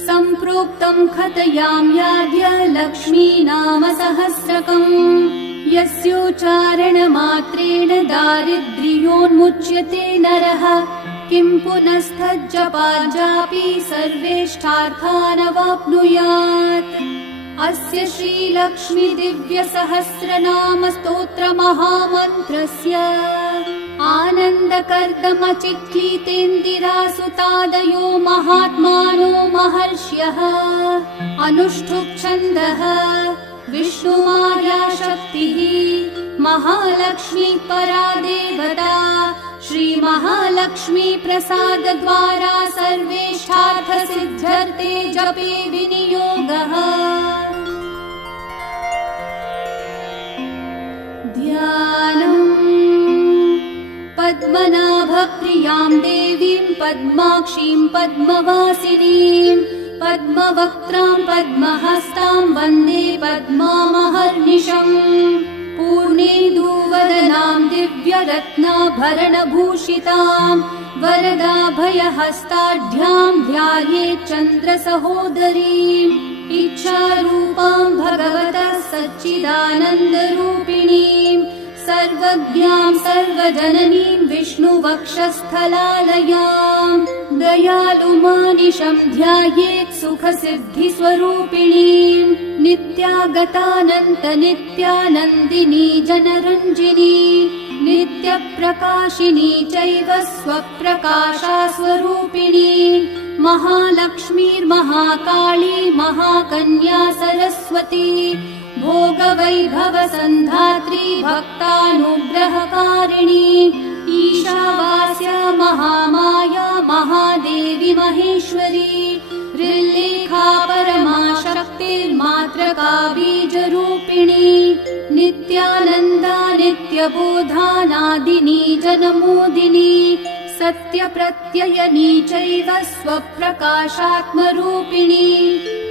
सम्प्रोक्तं कथयाम्याद्य लक्ष्मी नाम सहस्रकम्। यस्योच्चारणमात्रेण दारिद्र्योन्मुच्यते नरः किं पुनस्तज्जपाजापि सर्वेष्ठार्थानवाप्नुयात्। अस्य श्रीलक्ष्मी दिव्यसहस्रनाम स्तोत्र महामन्त्रस्य आनन्दकर्दमचित्कीतेन्दिरासुतादयो महात्मानो महर्ष्यः अनुष्ठुप् विष्णुमाया शक्तिः महालक्ष्मी परा देवता। श्री महालक्ष्मी प्रसाद द्वारा सर्वेष्ठार्थ सिद्ध्यर्थे जपे विनियोगः। ध्यानम् पद्मनाभ प्रियां देवीं पद्माक्षीं पद्मवासिनीं पद्मवक्त्रां पद्महस्तां वन्दे पद्मामहर्निशम् पूर्णेन्दुवदनां दिव्यरत्नाभरणभूषितां वरदाभयहस्ताढ्यां ध्यायेत् चन्द्रसहोदरीम् इच्छारूपां भगवतः सच्चिदानन्दरूपिणीं सर्वज्ञां सर्वजननीं विष्णुवक्षस्थलालयां दयालुमानिशं ध्यायेत् सुखसिद्धिस्वरूपिणीं नित्यागतानन्तनित्यानन्दिनी जनरञ्जिनी नित्यप्रकाशिनी चैव स्वप्रकाशा स्वरूपिणी महालक्ष्मीर्महाकाली महाकन्या सरस्वती भोगवैभवसन्धात्री भक्तानुग्रहकारिणी ईशावास्या महामाया महादेवी महेश्वरी ऋल्लेखा परमा शक्तिर्मात्रका बीजरूपिणी नित्यानन्दा नित्यबोधानादिनी जनमोदिनी सत्यप्रत्ययनी चैव स्वप्रकाशात्मरूपिणी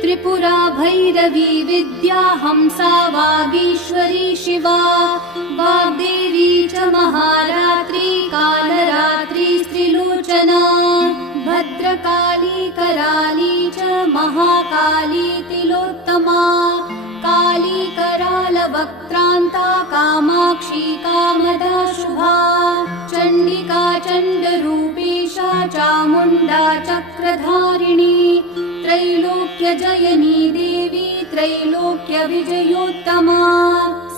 त्रिपुरा भैरवी विद्या हंसा वागीश्वरी शिवा वाग्देवी च महारात्री कालरात्री स्त्रिलोचना भद्रकाली कराली च महाकाली तिलोत्तमा काली करालवक्त्रान्ता कामाक्षी कामदा शुभा चण्डिका चण्डरूपेशा चामुण्डा चक्रधारिणी त्रैलोक्यजयनी देवी त्रैलोक्यविजयोत्तमा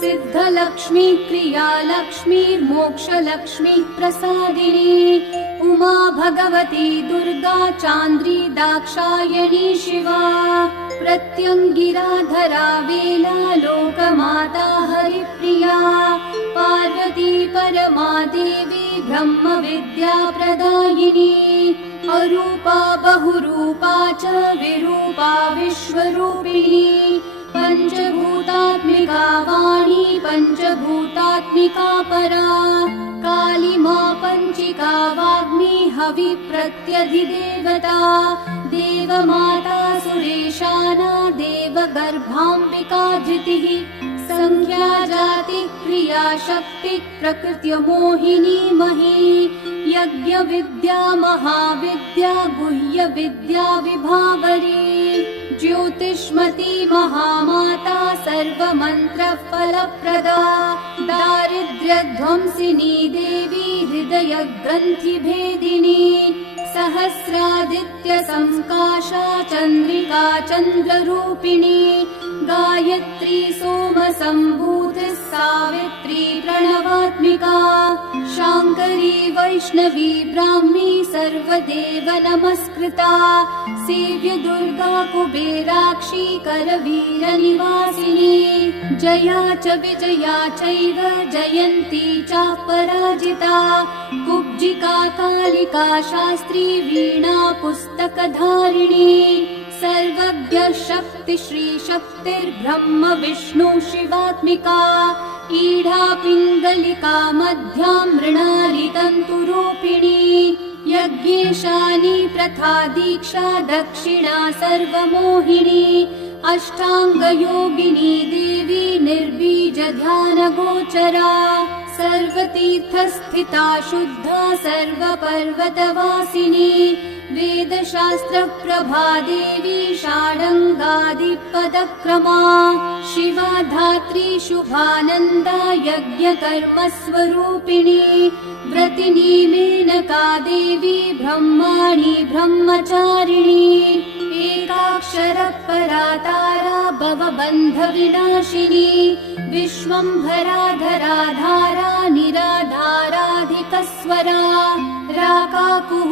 सिद्धलक्ष्मी क्रियालक्ष्मी मोक्षलक्ष्मी प्रसादिनी उमा भगवती दुर्गा चान्द्री दाक्षायणी शिवा प्रत्यङ्गिराधरा वेला लोकमाता हरिप्रिया पार्वती परमा देवी ब्रह्मविद्या प्रदायिनी अरूपा बहुरूपा च विरूपा विश्वरूपिणी पञ्चभूतात्मिका वाणी पञ्चभूतात्मिका परा काली मा पञ्चिका वाग्मी हविप्रत्यधिदेवता देवमाता सुरेशाना देवगर्भाम्बिका धृतिः संख्या जाति क्रिया शक्ति प्रकृत्य मोहिनी मही यज्ञ विद्या महाविद्या गुह्य विद्या विभावरी ज्योतिष्मती महामाता सर्वमन्त्र फलप्रदा दारिद्र्यध्वंसिनी देवी हृदय ग्रन्थि भेदिनी सहस्रादित्य संकाशा चन्द्रिका चन्द्ररूपिणी गायत्री सोम सम्भूतिः सावित्री प्रणवात्मिका शाङ्करी वैष्णवी ब्राह्मी सर्वदेव नमस्कृता सेव्य दुर्गा कुबेराक्षी करवीरनिवासिनी जया च विजया चैव जयन्ती चापराजिता कुब्जिका कालिका शास्त्री वीणा पुस्तकधारिणी सर्वज्ञ शक्ति श्री शक्तिर्ब्रह्म विष्णु शिवात्मिका ईढा पिङ्गलिका मध्यां मृणाली तन्तुरूपिणी यज्ञेशानी प्रथा दीक्षा दक्षिणा सर्वमोहिनी अष्टाङ्गयोगिनी देवी निर्बीज ध्यान गोचरा सर्वतीर्थस्थिता शुद्धा सर्वपर्वतवासिनी वेदशास्त्र प्रभा देवी षाडङ्गादिपदक्रमा शिवा धात्री शुभानन्दा यज्ञकर्म स्वरूपिणी व्रतिनी मेनका देवी ब्रह्माणी ब्रह्मचारिणी एकाक्षर परातारा भवबन्ध विनाशिनी विश्वम्भरा धारा निराधाराधिकस्वरा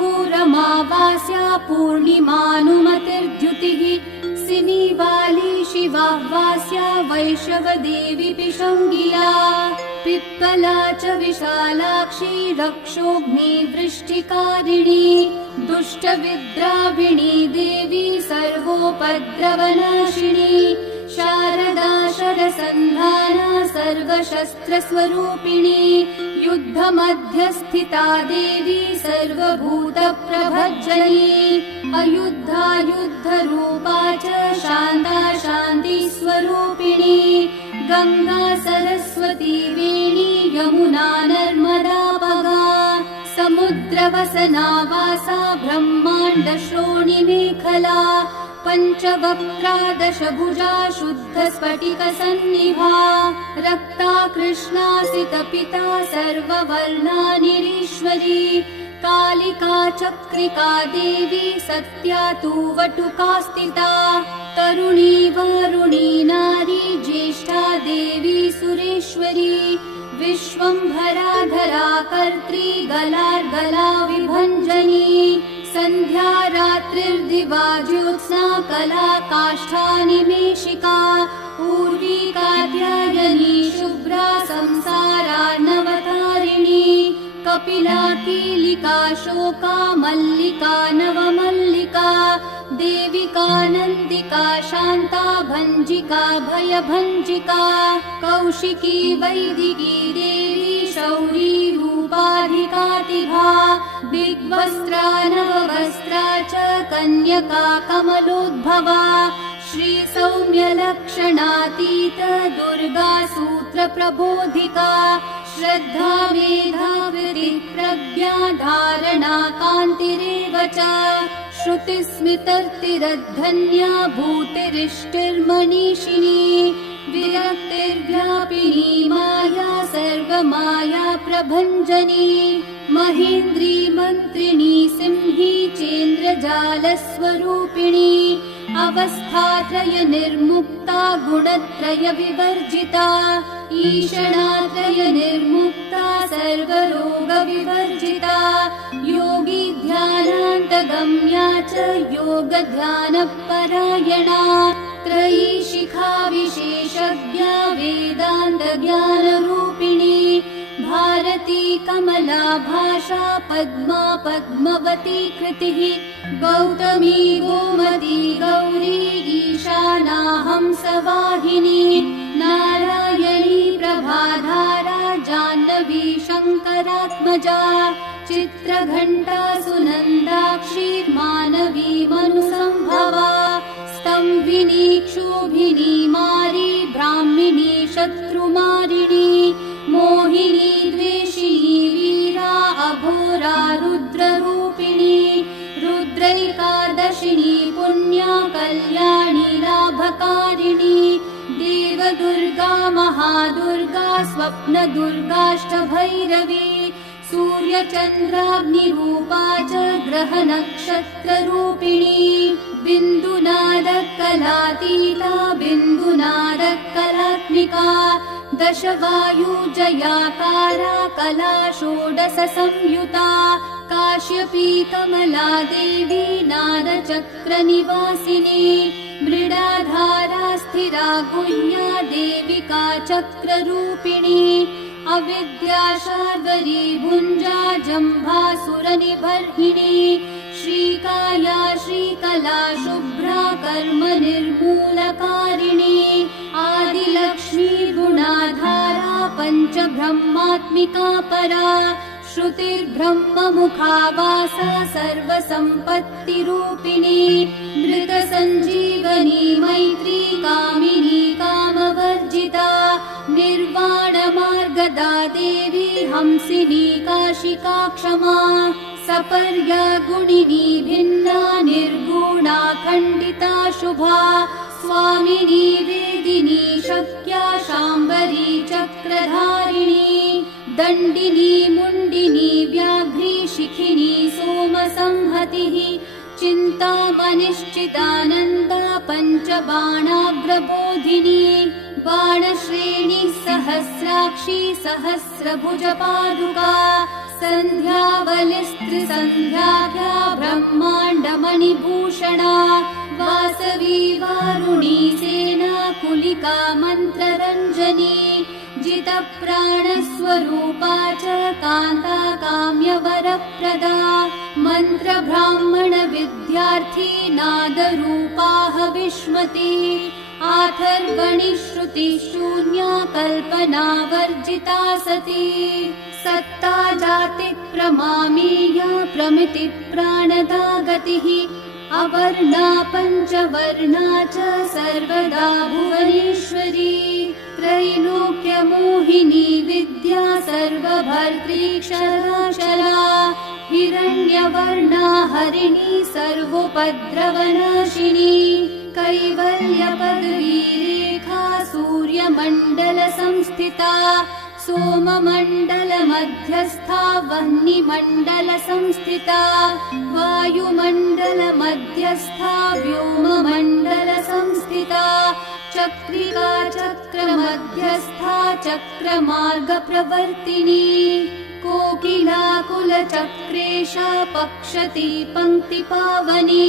राकाकुहूरमावास्या पूर्णिमानुमतिर्द्युतिः सिनीवाली शिवा वास्या वैष्णवदेवी पिशङ्गिया पिप्पला च विशालाक्षी रक्षोग्नि वृष्टिकारिणी दुष्टविद्राविणी देवी सर्वोपद्रवनाशिनी शारदा शरसन्धाना सर्वशस्त्रस्वरूपिणी युद्धमध्यस्थिता देवी सर्वभूतप्रभञ्जनी अयुद्धा युद्धरूपा च शान्ता शान्तिस्वरूपिणी गंगा सरस्वती वेणी यमुना नर्मदापगा समुद्रवसना वासा ब्रह्माण्ड श्रोणिमेखला पंचवक्त्रा दशभुजा शुद्ध स्फटिक सन्निभा रक्ता कृष्णासितपिता सर्ववर्णा निरीश्वरी कालिका चक्रिका देवी सत्या तु वटुका स्थिता तरुणी वरुणी नारी ज्येष्ठा देवी सुरेश्वरी विश्वंभरा धरा कर्त्री गलार्गला विभञ्जनी संध्या रात्रिर्दिवा ज्योत्स्ना कला काष्ठा निमेषिका पूर्वी कात्यायनी शुभ्रा संसारार्णवतारिणी कपिला कीलिका शोका मल्लिका नवमल्लिका देविका नन्दिका शान्ता भञ्जिका भयभञ्जिका कौशिकी वैदिकी देवी शौरी रूपाधिकातिभा दिग्वस्त्रा नववस्त्रा च कन्यका कमलोद्भवा श्री सौम्य लक्षणातीत दुर्गा सूत्र प्रबोधिका श्रद्धा मेधा वृत्ति प्रज्ञा धारणा कान्तिरेव च श्रुतिस्मृतिर्धन्या भूतिरिष्टिर्मनीषिणी विरक्तिर्व्यापिनी माया सर्वमाया प्रभञ्जनी महेन्द्री मन्त्रिणी सिंही चेन्द्रजालस्वरूपिणी अवस्थात्रय निर्मुक्ता गुणत्रय विवर्जिता ईषणात्रय निर्मुक्ता सर्वरोग विवर्जिता योगी ध्यानान्तगम्या च योग ध्यान परायणा त्रयी शिखा विशेषज्ञा वेदान्त ज्ञान रूपिणी भारती कमला भाषा पद्मा पद्मवती कृतिः गौतमी गोमती गौरी ईशानाहं सवाहिनी नारायणी प्रभाधारा जाह्नवी शङ्करात्मजा चित्रघण्टा सुनन्दाक्षी मानवी मनुसंभवा स्तम्भिनी क्षोभिनी मारी ब्राह्मिणी शत्रुमारिणी मोहिनी द्वेषिणी वीरा अघोरा रुद्ररूपिणी रुद्रैकादशिनी पुण्या कल्याणी लाभकारिणी देवदुर्गा महादुर्गा स्वप्नदुर्गाष्टभैरवी सूर्यचन्द्राग्निरूपा च ग्रहनक्षत्ररूपिणी बिन्दुनादकलातीता बिन्दुनादकलात्मिका दशवायुजयाकारा कला षोडश संयुता काश्यपी कमला देवी नादचक्रनिवासिनी मृडाधारा स्थिरा गुह्या देविका चक्ररूपिणी अविद्या शार्वरी भुञ्जा जम्भासुरनिबर्हिणी श्रीकाया श्रीकला शुभ्रा कर्म निर्मूलकारिणी आदिलक्ष्मी गुणाधारा पञ्चब्रह्मात्मिका परा श्रुतिर्ब्रह्ममुखा वासा सर्वसम्पत्तिरूपिणी मृतसञ्जीवनी मैत्री कामिनी कामवर्जिता निर्वाणमार्गदा देवी हंसिनी काशिका क्षमा सपर्या गुणिनी भिन्ना निर्गुणा खण्डिता शुभा स्वामिनी वेदिनी शक्या शाम्बरी चक्रधारिणी दण्डिनी मुण्डिनी व्याघ्री शिखिनी सोमसंहतिः चिन्तामनिश्चितानन्दा पञ्चबाणाग्रबोधिनी बाणश्रेणी सहस्राक्षी सहस्रभुजपादुका सन्ध्यावलिस्त्रिसन्ध्याख्या ब्रह्माण्डमणिभूषणा वासवी वारुणी सेना कुलिका मन्त्ररञ्जनी जितप्राणस्वरूपा च कान्ता काम्यवरप्रदा मन्त्रब्राह्मण विद्यार्थी नादरूपा हविष्मती आथर्वणि श्रुतिशून्या कल्पना वर्जिता सती सत्ता जाति प्रमामेया प्रमिति प्राणदा गतिः अवर्णा पञ्चवर्णा च सर्वदा भुवनेश्वरी त्रैलोक्यमोहिनी विद्या सर्वभर्तृक्षरा हिरण्यवर्णा हरिणी सर्वोपद्रवनाशिनी कैवल्यपदवीरेखा सूर्यमण्डल संस्थिता सोममण्डल मध्यस्था वह्निमण्डल संस्थिता वायुमण्डल मध्यस्था व्योममण्डल संस्थिता चक्रिका चक्र मध्यस्था चक्रमार्ग प्रवर्तिनी कोकिलाकुल चक्रेशा पक्षती पंक्ति पावनी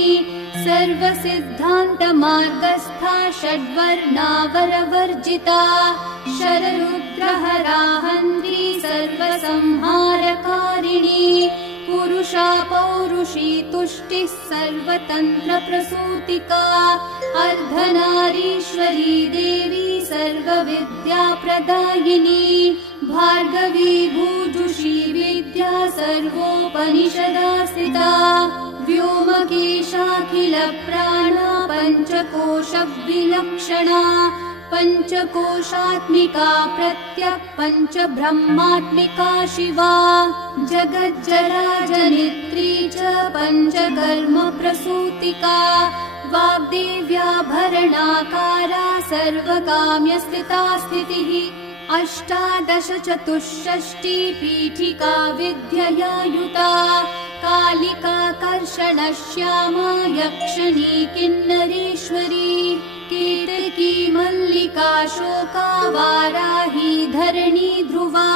सर्वसिद्धान्त मार्गस्था षड्वर्णावरवर्जिता शररुद्रहराहन्त्री सर्वसंहारकारिणी पुरुषा पौरुषी तुष्टिः सर्वतन्त्र प्रसूतिका अर्धनारीश्वरी देवी सर्वविद्या प्रदायिनी भार्गवी भूजुषी विद्या सर्वोपनिषदा स्थिता व्योमकेशाखिल प्राणा पञ्चकोश विलक्षणा पञ्चकोशात्मिका प्रत्यक् पञ्चब्रह्मात्मिका शिवा जगज्जराजनित्री च पञ्चकर्म प्रसूतिका वाग्देव्याभरणाकारा सर्वकाम्यस्थिता स्थितिः अष्टादश चतुष्षष्टि पीठिका विद्यया युता कालिका कर्षणश्यामा यक्षिणी किन्नरेश्वरी केतकी मल्लिका शोका वाराही धरणी ध्रुवा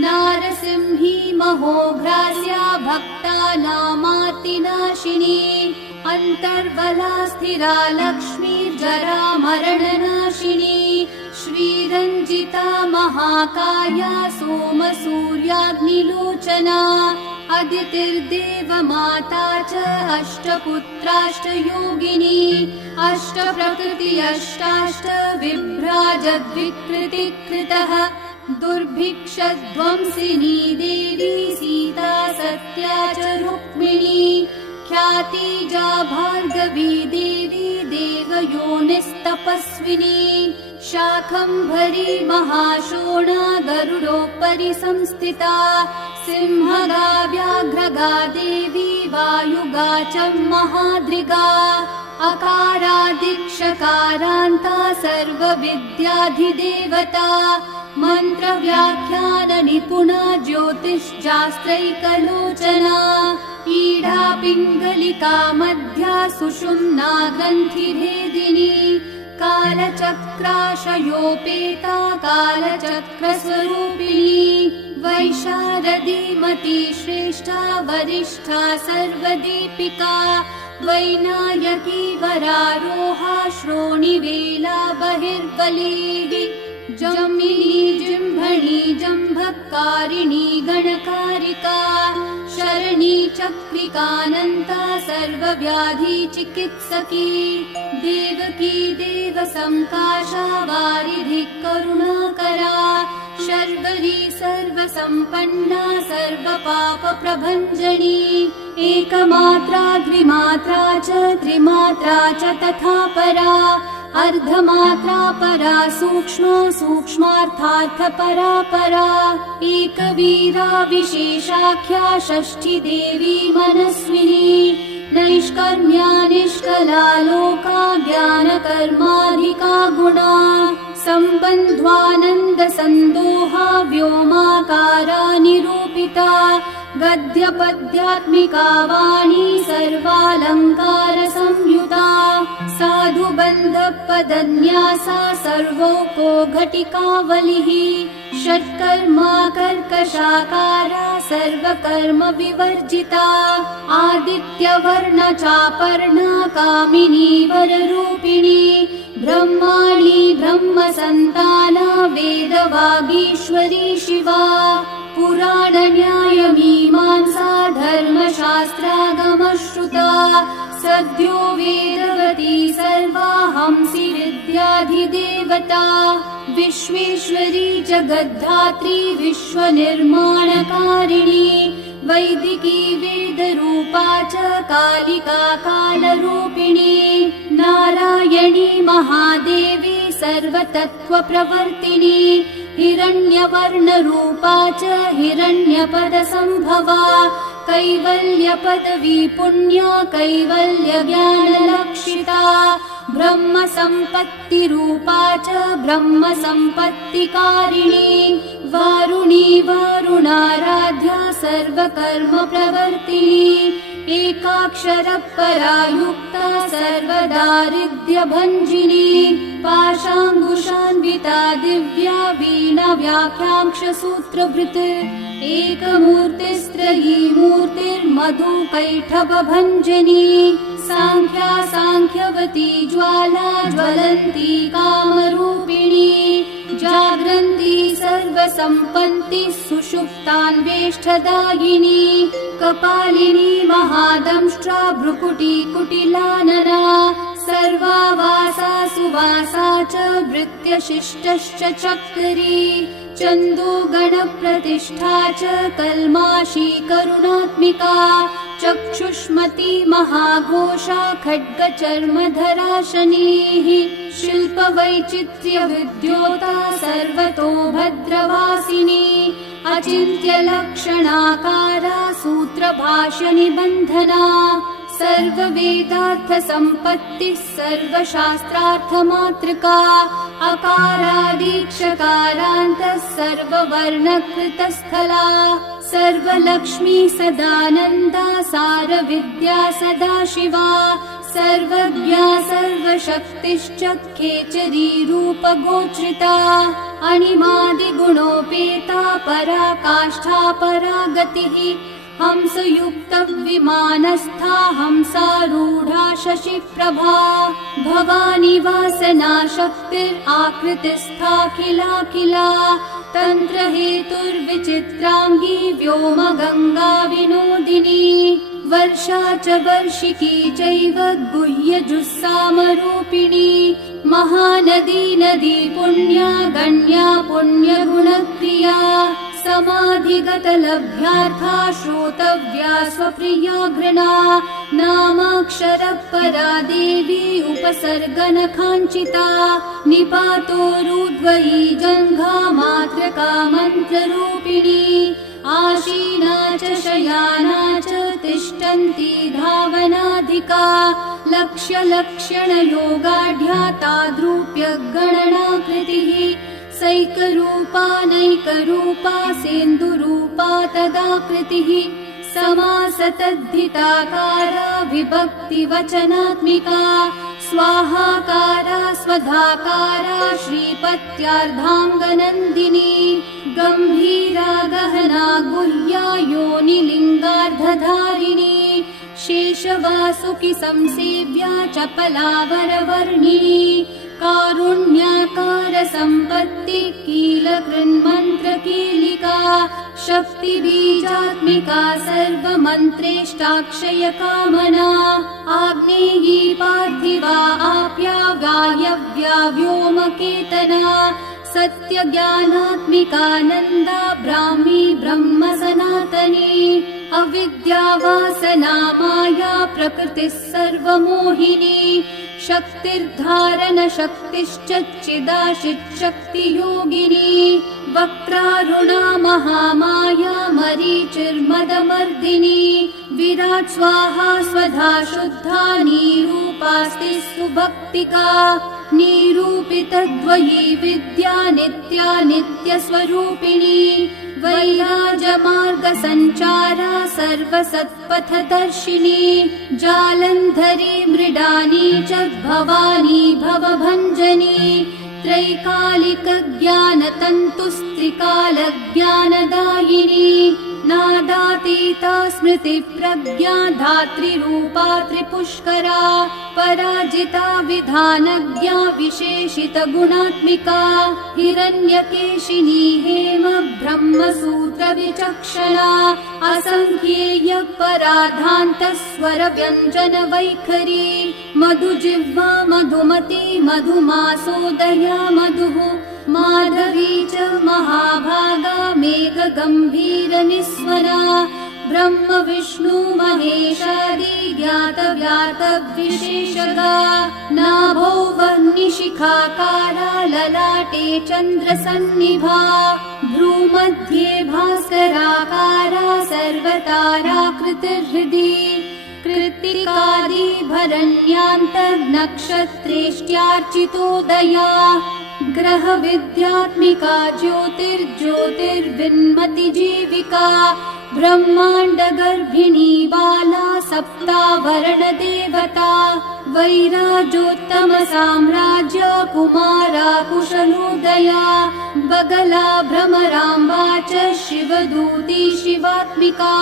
नारसिंही महोघ्रास्या भक्तानामार्तिनाशिनी अन्तर्बला स्थिरा लक्ष्मी जरा मरणनाशिनी श्रीरञ्जिता महाकाया सोमसूर्याग्निलोचना अदितिर्देवमाता च अष्टपुत्राष्टयोगिनी अष्टप्रकृति अष्टाष्ट विभ्राजद्विकृतिकृतः दुर्भिक्षध्वंसिनी देवी सीता सत्या च रुक्मिणी ख्यातिजा भार्गवी देवी देवयोनिस्तपस्विनी शाकम्भरी महाशोणा गरुडोपरि संस्थिता सिंहगा व्याघ्रगा देवी वायुगा च महाद्रिगा अकारादिक्षकारान्ता सर्वविद्याधिदेवता मन्त्रव्याख्यान निपुणा ज्योतिश्शास्त्रैकलोचना ईढा पिङ्गलिका मध्या सुषुम्ना ग्रन्थिभेदिनी कालचक्राशयोपेता कालचक्रस्वरूपिणी वैशारदीमती श्रेष्ठा वरिष्ठा सर्वदीपिका वैनायकी वरारोहा श्रोणिवेला बहिर्बलिः जम्बिनी जिह्मणी जम्भकारिणी गणकारिका शरणी चक्रिकानन्ता सर्वव्याधि चिकित्सकी देवकी देवसंकाशा वारिधि करुणाकरा शर्वरी सर्वसम्पन्ना सर्वपाप प्रभञ्जनी एकमात्रा द्विमात्रा च त्रिमात्रा च तथा परा अर्धमात्रा परा सूक्ष्मा सूक्ष्मार्थार्थ परा परा एकवीरा विशेषाख्या षष्ठी देवी मनस्विनी नैष्कर्म्या निष्कला लोका ज्ञानकर्माधिका गुणा सम्बन्ध्वानन्द सन्दोहा व्योमाकारा निरूपिता गद्यपद्यात्मिका वाणी सर्वालङ्कार संयुता साधुबन्धपदन्यासा सर्वोको घटिकावलिः षट्कर्मा कर्कशाकारा सर्वकर्म विवर्जिता आदित्यवर्ण चापर्णा कामिनी वररूपिणी ब्रह्माणी ब्रह्मसन्ताना वेदवागीश्वरी शिवा पुराण न्याय मीमांसा धर्मशास्त्रागमश्रुता सद्यो वेदवती सर्वाहंसि विद्याधिदेवता विश्वेश्वरी जगद्धात्री विश्वनिर्माणकारिणी वैदिकी वेदरूपा च कालिका कालरूपिणी नारायणी महादेवी सर्वतत्त्वप्रवर्तिनी हिरण्यवर्णरूपा च हिरण्यपदसम्भवा कैवल्यपदवी पुण्या कैवल्यज्ञानलक्षिता ब्रह्मसम्पत्तिरूपा च ब्रह्मसम्पत्तिकारिणी वारुणी वारुणाराध्या सर्वकर्मप्रवर्तिनी एकाक्षरपरा युक्ता सर्वदारिद्र्यभञ्जिनी पाशाङ्कुशान्विता दिव्या वीणा व्याख्याङ्क्षसूत्रभृत् एकमूर्तिस्त्रयी मूर्तिर्मधुकैटभभञ्जनी साङ्ख्या साङ्ख्यवती ज्वाला ज्वलन्ती कामरूपिणी जाग्रन्ती सर्वसम्पत्तिः सुषुप्तान्वेष्टदायिनी कपालिनी महादंष्ट्रा भ्रुकुटी कुटिलानना सर्वावासा सुवासा च भृत्यशिष्टश्च चक्री चन्दो गणप्रतिष्ठा च कल्माशी करुणात्मिका चक्षुष्मती महाघोषा खड्गचर्मधरा शनिः शिल्पवैचित्र्यविद्योता सर्वतो भद्रवासिनी अचिन्त्यलक्षणाकारा सूत्रभाष्यनिबन्धना सर्ववेदार्थसम्पत्तिः सर्वशास्त्रार्थमातृका अकारादीक्षकारान्तः सर्ववर्णकृतस्थला सर्वलक्ष्मी सदानन्दा सारविद्या सदाशिवा सर्वज्ञा सर्वशक्तिश्च खेचरी रूपगोचरिता अणिमादिगुणोपेता पराकाष्ठा परागतिः हंसयुक्तविमानस्था हंसारूढा शशिप्रभा भवानी वासना शक्तिराकृतिस्थाखिलाखिला तन्त्रहेतुर्विचित्राङ्गी व्योमगङ्गा विनोदिनी वर्षा च वर्षिकी चैव गुह्यजुस्सामरूपिणी महानदी नदी पुण्या गण्या पुण्यगुणक्रिया समाधिगतलभ्यार्था श्रोतव्या स्वप्रिया घृणा नामाक्षरपरा देवी उपसर्गनखाञ्चिता निपातोरुद्वयी जङ्घा मातृका मन्त्ररूपिणी आशीना च शयाना च तिष्ठन्ती धावनाधिका लक्ष्यलक्षणयोगाढ्या ताद्रूप्यगणनाकृतिः सैकरूपा नैकरूपा सेन्दुरूपा तदाकृतिः समासतद्धिताकारा विभक्तिवचनात्मिका स्वाहाकारा स्वधाकारा श्रीपत्यार्धाङ्गनन्दिनी गम्भीरा गहना गुह्या योनिलिङ्गार्धधारिणी शेषवासुकि संसेव्या चपलावरवर्णिनी कारुण्याकार सम्पत्ति कीलकृन्मन्त्रकीलिका शक्तिबीजात्मिका सर्वमन्त्रेष्टाक्षय कामना आग्नेयी पार्थिवा आप्या वायव्या व्योमकेतना सत्यज्ञानात्मिकानन्दा ब्राह्मी ब्रह्म सनातनी अविद्यावासना माया प्रकृतिः सर्वमोहिनी शक्तिर्धारण शक्तिश्च चिदाशिच्छक्तियोगिनी वक्त्रारुणा महामाया मरीचिर्मदमर्दिनी विराट् स्वाहा स्वधा शुद्धा निरूपास्ति सुभक्तिका निरूपितद्वयी विद्या नित्या नित्यस्वरूपिणी वैराजमार्गसञ्चारा सर्वसत्पथदर्शिनी जालन्धरी मृडानी च भवानी भवभञ्जनी त्रैकालिकज्ञानतन्तुस्त्रिकालज्ञानदायिनी नादातीता स्मृतिप्रज्ञा धात्रीरूपा त्रिपुष्करा पराजिता विधानज्ञा विशेषितगुणात्मिका हिरण्यकेशिनी हेम ब्रह्मसूत्रविचक्षणा असंख्येय पराधान्तस्वरव्यञ्जनवैखरी मधुजिह्वा मधुमती मधुमासोदया मधुः माधवी च महाभागा मेघगम्भीरनिस्वरा ब्रह्म विष्णु महेशादि ज्ञातव्यातविशेषगा नाभौ वह्निशिखाकारा ललाटे चन्द्रसन्निभा भ्रूमध्ये भास्कराकारा सर्वताराकृतिर्हृदि कृत्तिकादिभरण्यान्तर्नक्षत्रेष्ट्यार्चितोदया ग्रहविद्यात्मिका ज्योतिर्ज्योतिर्विन्मतिजीविका ब्रह्माण्डगर्भिणी बाला सप्तावरणदेवता वैराजोत्तमसाम्राज्य कुमारा कुशलोदया बगला भ्रमराम्बा च शिवदूती शिवात्मिका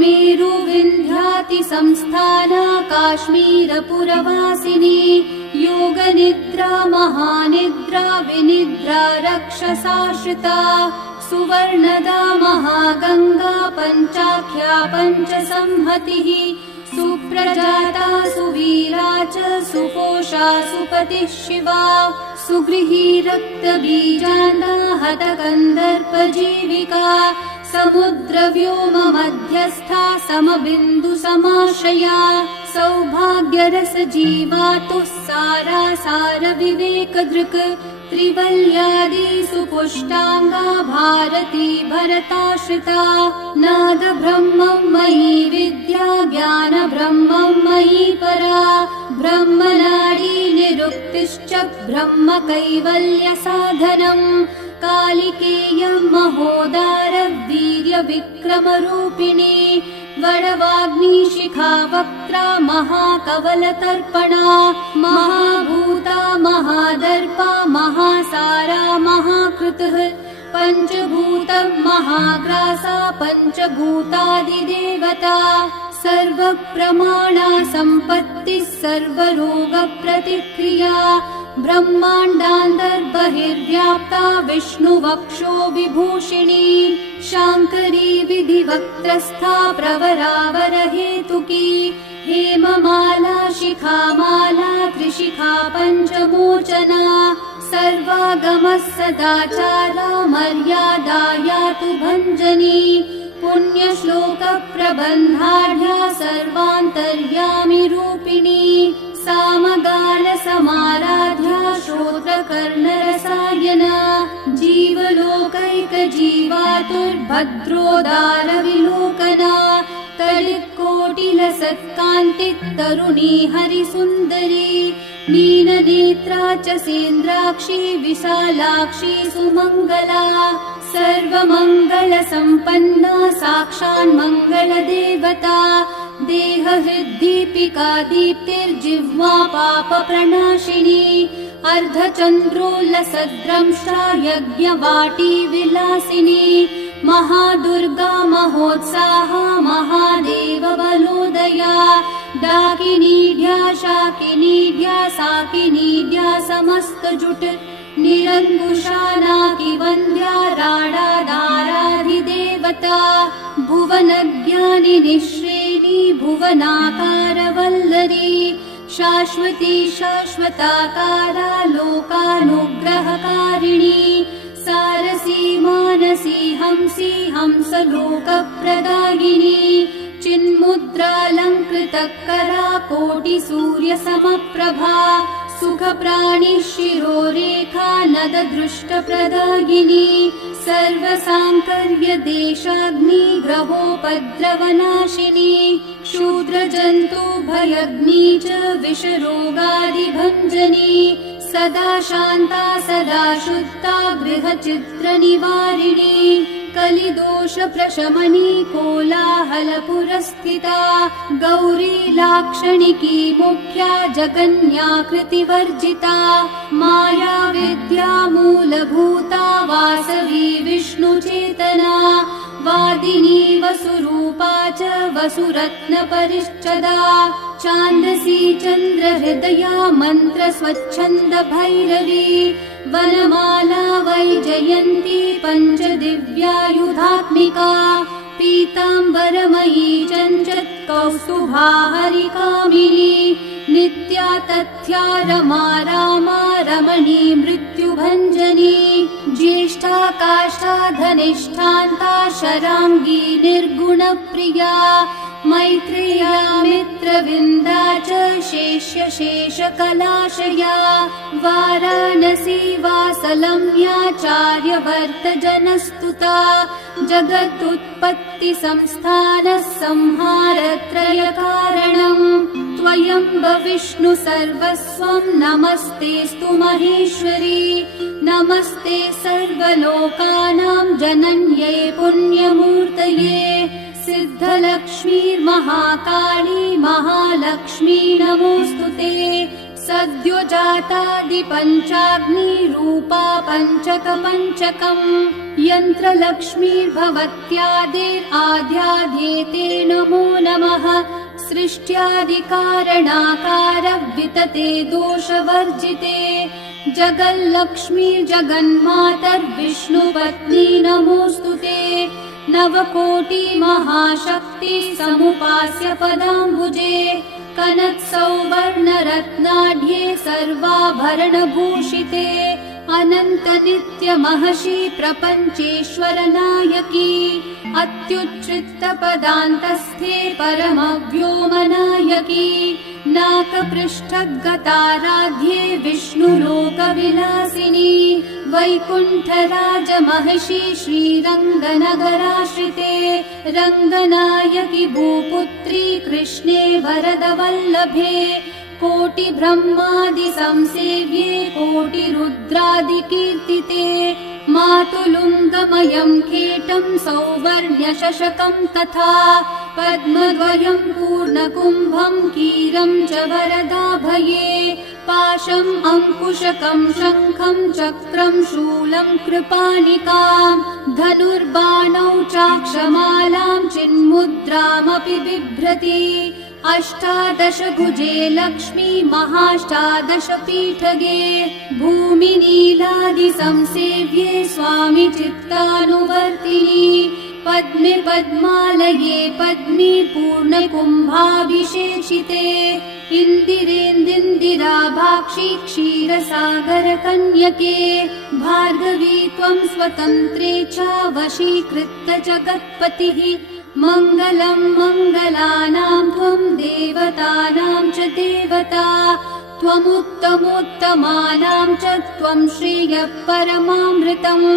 मेरुविन्ध्यातिसंस्थाना काश्मीरपुरवासिनी योगनिद्रा महानिद्रा विनिद्रा रक्षसाश्रिता सुवर्णदा महागंगा पंचाख्या पंचसंहतिः सुप्रजाता सुवीरा च सुपोषा सुपतिः शिवा सुगृही रक्तबीजान्दा हतकन्दर्पजीविका समुद्रव्योम मध्यस्था समबिन्दुसमाश्रया सौभाग्यरसजीवातुः सारा सारविवेकदृक् त्रिवल्यादि सुपुष्टांगा भारती भरताश्रिता नादब्रह्मं मयि विद्या ज्ञानब्रह्मं मयि परा ब्रह्मनाडी निरुक्तिश्च ब्रह्म कैवल्यसाधनम् कालिकेयं महोदार वीर्य विक्रमरूपिणी वडवाग्निशिखा वक्त्रा महाकवलतर्पणा महाभूता महादर्पा महासारा महाकृतः पंचभूतं महाग्रासा पंचभूतादिदेवता सर्वप्रमाणा सम्पत्तिः सर्वरोगप्रतिक्रिया ब्रह्माण्डान्तर्बहिर्व्याप्ता विष्णुवक्षो विभूषिणी शाङ्करी विधिवक्त्रस्था प्रवरावरहेतुकी हेममाला शिखामाला त्रिशिखा पञ्चमोचना सर्वागमः सदाचारा मर्यादा यातु भञ्जनी पुण्यश्लोकप्रबन्धाढ्या सर्वान्तर्यामि रूपिणी सामगानसमाराध्या श्रोत्रकर्णरसायना जीवलोकैकजीवातुर्भद्रोदारविलोकना तडित्कोटिलसत्कान्तितरुणी हरिसुन्दरी नीलनेत्रा च सेन्द्राक्षी विशालाक्षी सुमङ्गला सर्वमङ्गलसम्पन्ना साक्षान्मङ्गलदेवता देहहृद्दीपिका दीप्तिर्जिह्वा पापप्रणाशिनी अर्धचन्द्रोल्लसद्रंष्टा यज्ञवाटी विलासिनी महादुर्गा महोत्साहा महादेवबलोदया डाकिनीढ्या शाकिनीढ्या साकिनीढ्या समस्तजुट निरङ्कुशा नाकिवन्द्या राडाधाराधिदेवता भुवनज्ञानिनी श्रेणी भुवनाकारवल्लरी शाश्वती शाश्वताकारा लोकानुग्रहकारिणी सारसी मानसी हंसी हंसलोकप्रदायिनी चिन्मुद्रालङ्कृतकरा कोटिसूर्यसमप्रभा सुखप्राणिः शिरोरेखा नददृष्टप्रदायिनी सर्वसाङ्कर्यदेशाग्निग्रहोपद्रवनाशिनी क्षुद्रजन्तुभयग्नी च विषरोगादिभञ्जनी सदा शान्ता सदा शुद्धा गृहचित्रनिवारिणी कलिदोषप्रशमनी कोलाहलपुरस्थिता गौरी लाक्षणिकी मुख्या जगन्याकृतिवर्जिता माया विद्या मूलभूता वासवी विष्णुचेतना वादिनी वसुरूपा च वसुरत्नपरिच्छदा छान्दसी चन्द्रहृदया मन्त्रस्वच्छन्दभैरवी वनमाला वैजयन्ती पञ्चदिव्यायुधात्मिका पीताम्बरमयी चञ्चत्कौस्तुभा हरिकामिनी नित्या तथ्या रमा रामा रमणी मृत्युभञ्जनी ज्येष्ठा काष्ठा धनिष्ठान्ता शराङ्गी निर्गुणप्रिया मैत्रेया मित्रविन्दा च शेषकलाशया वाराणसी वासलम्याचार्यवर्तजनस्तुता जगदुत्पत्तिसंस्थानः संहारत्रयकारणम् त्वयम्ब विष्णु सर्वस्वं नमस्तेऽस्तु महेश्वरी नमस्ते सर्वलोकानां जनन्यै पुण्यमूर्तये सिद्धलक्ष्मीर्महाकाली महालक्ष्मी नमोऽस्तुते सद्योजातादिपञ्चाग्निरूपा पञ्चकपञ्चकम् यन्त्रलक्ष्मीर्भवत्यादिराध्याध्येते नमो नमः सृष्ट्यादिकारणाकार वितते दोषवर्जिते जगल्लक्ष्मी जगन्मातर्विष्णुपत्नी नमोऽस्तुते नवकोटि महाशक्ति समुपास्य पदाम्बुजे कनत्सौवर्णरत्नाढ्ये सर्वाभरणभूषिते अनन्तनित्यमहर्षि प्रपञ्चेश्वरनायकी अत्युच्छ्रितपदान्तस्थे परमव्योमनायकी नाकपृष्ठगताराध्ये विष्णुलोकविलासिनी वैकुण्ठराजमहर्षि श्रीरङ्गनगराश्रिते रङ्गनायकि भूपुत्री कृष्णे वरदवल्लभे कोटिब्रह्मादिसंसेव्ये कोटिरुद्रादिकीर्तिते मातुलुङ्गमयं खेटं सौवर्ण्यशशकं तथा पद्मद्वयं पूर्णकुम्भं कीरं च वरदाभये पाशम् अंकुशकं शङ्खं चक्रं शूलं कृपाणिकां धनुर्बाणौ चाक्षमालां चिन्मुद्रामपि बिभ्रति अष्टादशभुजे लक्ष्मी महाष्टादशपीठगे भूमिनीलादिसंसेव्ये स्वामि चित्तानुवर्तिनी पद्मे पद्मालये पद्मी पूर्णकुम्भाभिषेचिते इन्दिरेन्दिराभाक्षि क्षीरसागरकन्यके भार्गवी त्वं स्वतन्त्रे च वशीकृत्य जगत्पतिः मङ्गलं मङ्गलानां त्वं देवतानां च देवता त्वमुत्तमोत्तमानां च त्वं श्रेयः परमामृतम्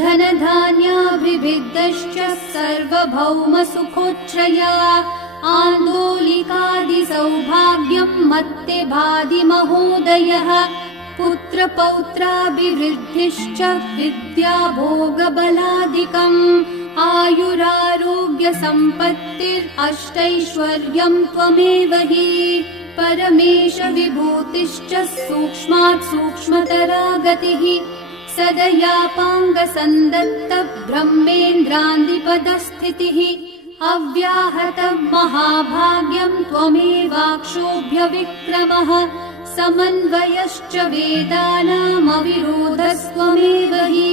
धनधान्याभिवृद्धश्च सर्वभौमसुखोच्छ्रया आन्दोलिकादिसौभाग्यं मत्ते भाति महोदयः पुत्रपौत्राभिवृद्धिश्च विद्याभोगबलादिकम् आयुरारोग्यसम्पत्तिरष्टैश्वर्यं त्वमेव हि परमेश विभूतिश्च सूक्ष्मात् सूक्ष्मतरा गतिः सदयापाङ्गसन्दत्त ब्रह्मेन्द्रान्दिपदस्थितिः अव्याहतं महाभाग्यं त्वमेवाक्षोभ्यविक्रमः समन्वयश्च वेदानामविरोधस्त्वमेव हि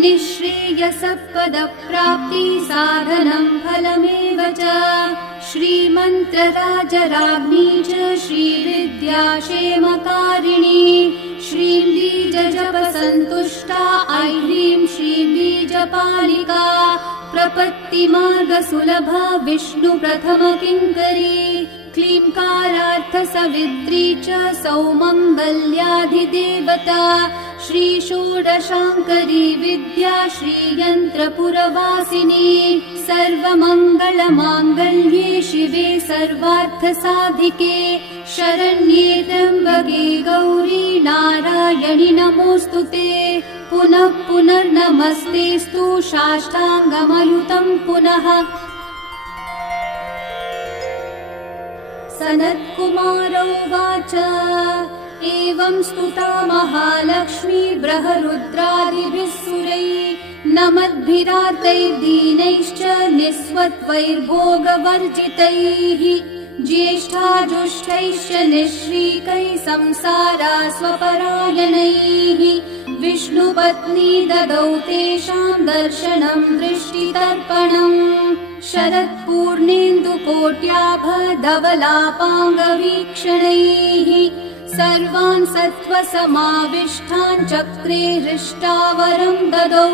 निःश्रेयसपदप्राप्ति साधनं फलमेव च श्रीमन्त्रराजराज्ञी च श्रीविद्याक्षेमकारिणी श्रीं बीजजपसन्तुष्टा ऐह्रीं श्रीं बीजपालिका प्रपत्तिमार्गसुलभा विष्णुप्रथमकिङ्करी क्लींकारार्थसवित्री च सौमङ्गल्याधिदेवता श्रीषोडशाङ्करी विद्या श्रीयन्त्रपुरवासिनी सर्वमङ्गलमाङ्गल्ये शिवे सर्वार्थसाधिके शरण्ये त्र्यम्बके गौरी नारायणि नमोऽस्तुते पुनः पुनर्नमस्तेऽस्तु साष्टाङ्गमयुतं पुनः सनत्कुमार उवाच एवं स्तुता महालक्ष्मी बृहरुद्रादिभिः सुरैः नमद्भिरार्तैर्दीनैश्च निःस्वत्वैर्भोगवर्जितैः ज्येष्ठाजुष्टैश्च निःश्रीकैः संसारास्वपरायणैः विष्णुपत्नी ददौ तेषां दर्शनं दृष्टितर्पणम् शरत्पूर्णेन्दुकोट्याभधवलापाङ्गवीक्षणैः सर्वान् सत्त्वसमाविष्टान् चक्रे हृष्टावरं ददौ।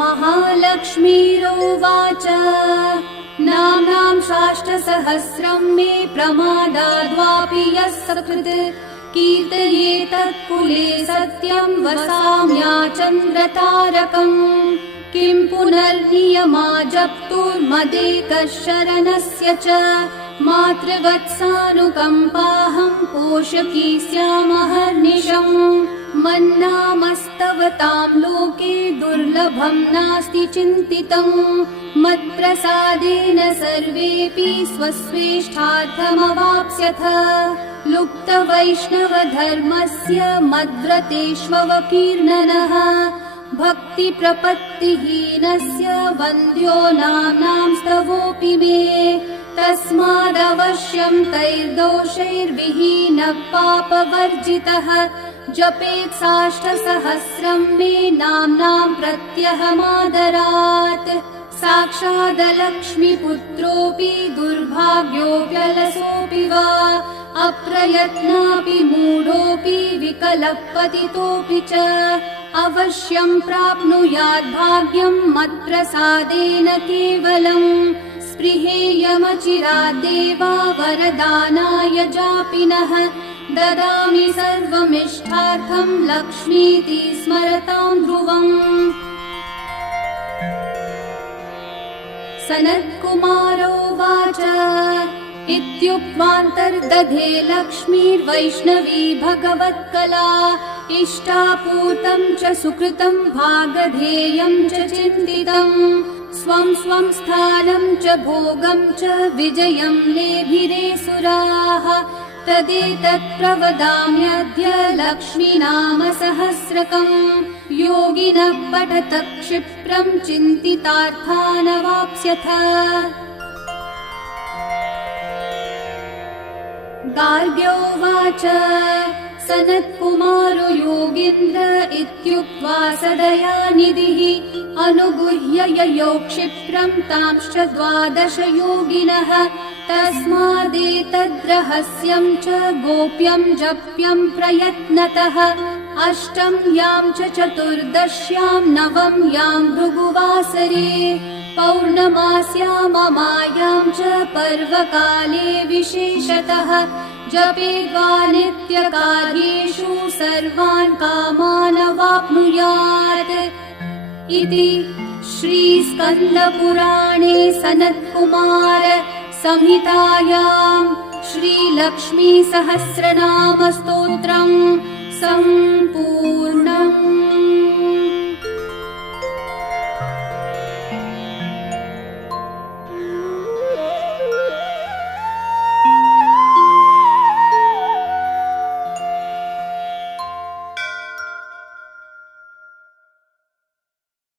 महालक्ष्मीरोवाच नाम्नां साष्टसहस्रं मे प्रमादाद्वापि यः सकृत् कीर्तयेतत्कुले सत्यं वसाम्याचन्द्रतारकम् किं पुनर्नियमा जप्तुर्मदेकः शरणस्य च मातृवत्सानुकम्पाहं पोषकी स्यामहर्निशम् मन्नामस्तवतां लोके दुर्लभं नास्ति चिन्तितम् मत्प्रसादेन सर्वेऽपि स्वस्वेष्टार्थमवाप्स्यथ लुप्तवैष्णवधर्मस्य मद्व्रतेष्वकीर्णनः भक्तिप्रपत्तिहीनस्य वन्द्यो नाम्नां स्तवोऽपि मे तस्मादवश्यं तैर्दोषैर्विहीनः पापवर्जितः जपेत् साष्टसहस्रं मे नाम्नां प्रत्यहमादरात् साक्षादलक्ष्मीपुत्रोऽपि दुर्भाग्योऽप्यलसोऽपि वा अप्रयत्नापि मूढोऽपि विकलपतितोऽपि च अवश्यं प्राप्नुयात् भाग्यं मत्प्रसादेन केवलम् स्पृहेयमचिराद्देवा वरदानाय जापिनः ददामि सर्वमिष्टार्थं लक्ष्मीति स्मरतां ध्रुवम्। सनत्कुमारोवाच इत्युक्त्वान्तर्दधे लक्ष्मीर्वैष्णवी भगवत्कला इष्टापूतं च सुकृतं भागधेयं च चिन्तितम् स्वं स्वं स्थानं च भोगं च विजयं लेभिरे सुराः तदेतत् प्रवदाम्यद्य लक्ष्मीनाम सहस्रकम् योगिनः पठत क्षिप्रं चिन्तितार्थानवाप्स्यथ। गार्ग्योवाच सनत्कुमारो योगीन्द्र इत्युक्त्वा सदयानिधिः अनुगुह्य ययौ क्षिप्रं तांश्च 12 योगिनः तस्मादेतद्रहस्यं च गोप्यं जप्यं प्रयत्नतः अष्टम यां च चतुर्दश्यां नवम यां भृगुवासरे पौर्णमास्याममायां च पर्वकाले विशेषतः जपेद्वा नित्यकार्येषु सर्वान् कामानवाप्नुयात् इति श्रीस्कन्दपुराणे सनत्कुमार संहितायां श्रीलक्ष्मी सहस्रनाम स्तोत्रम् सम्पूर्णम्।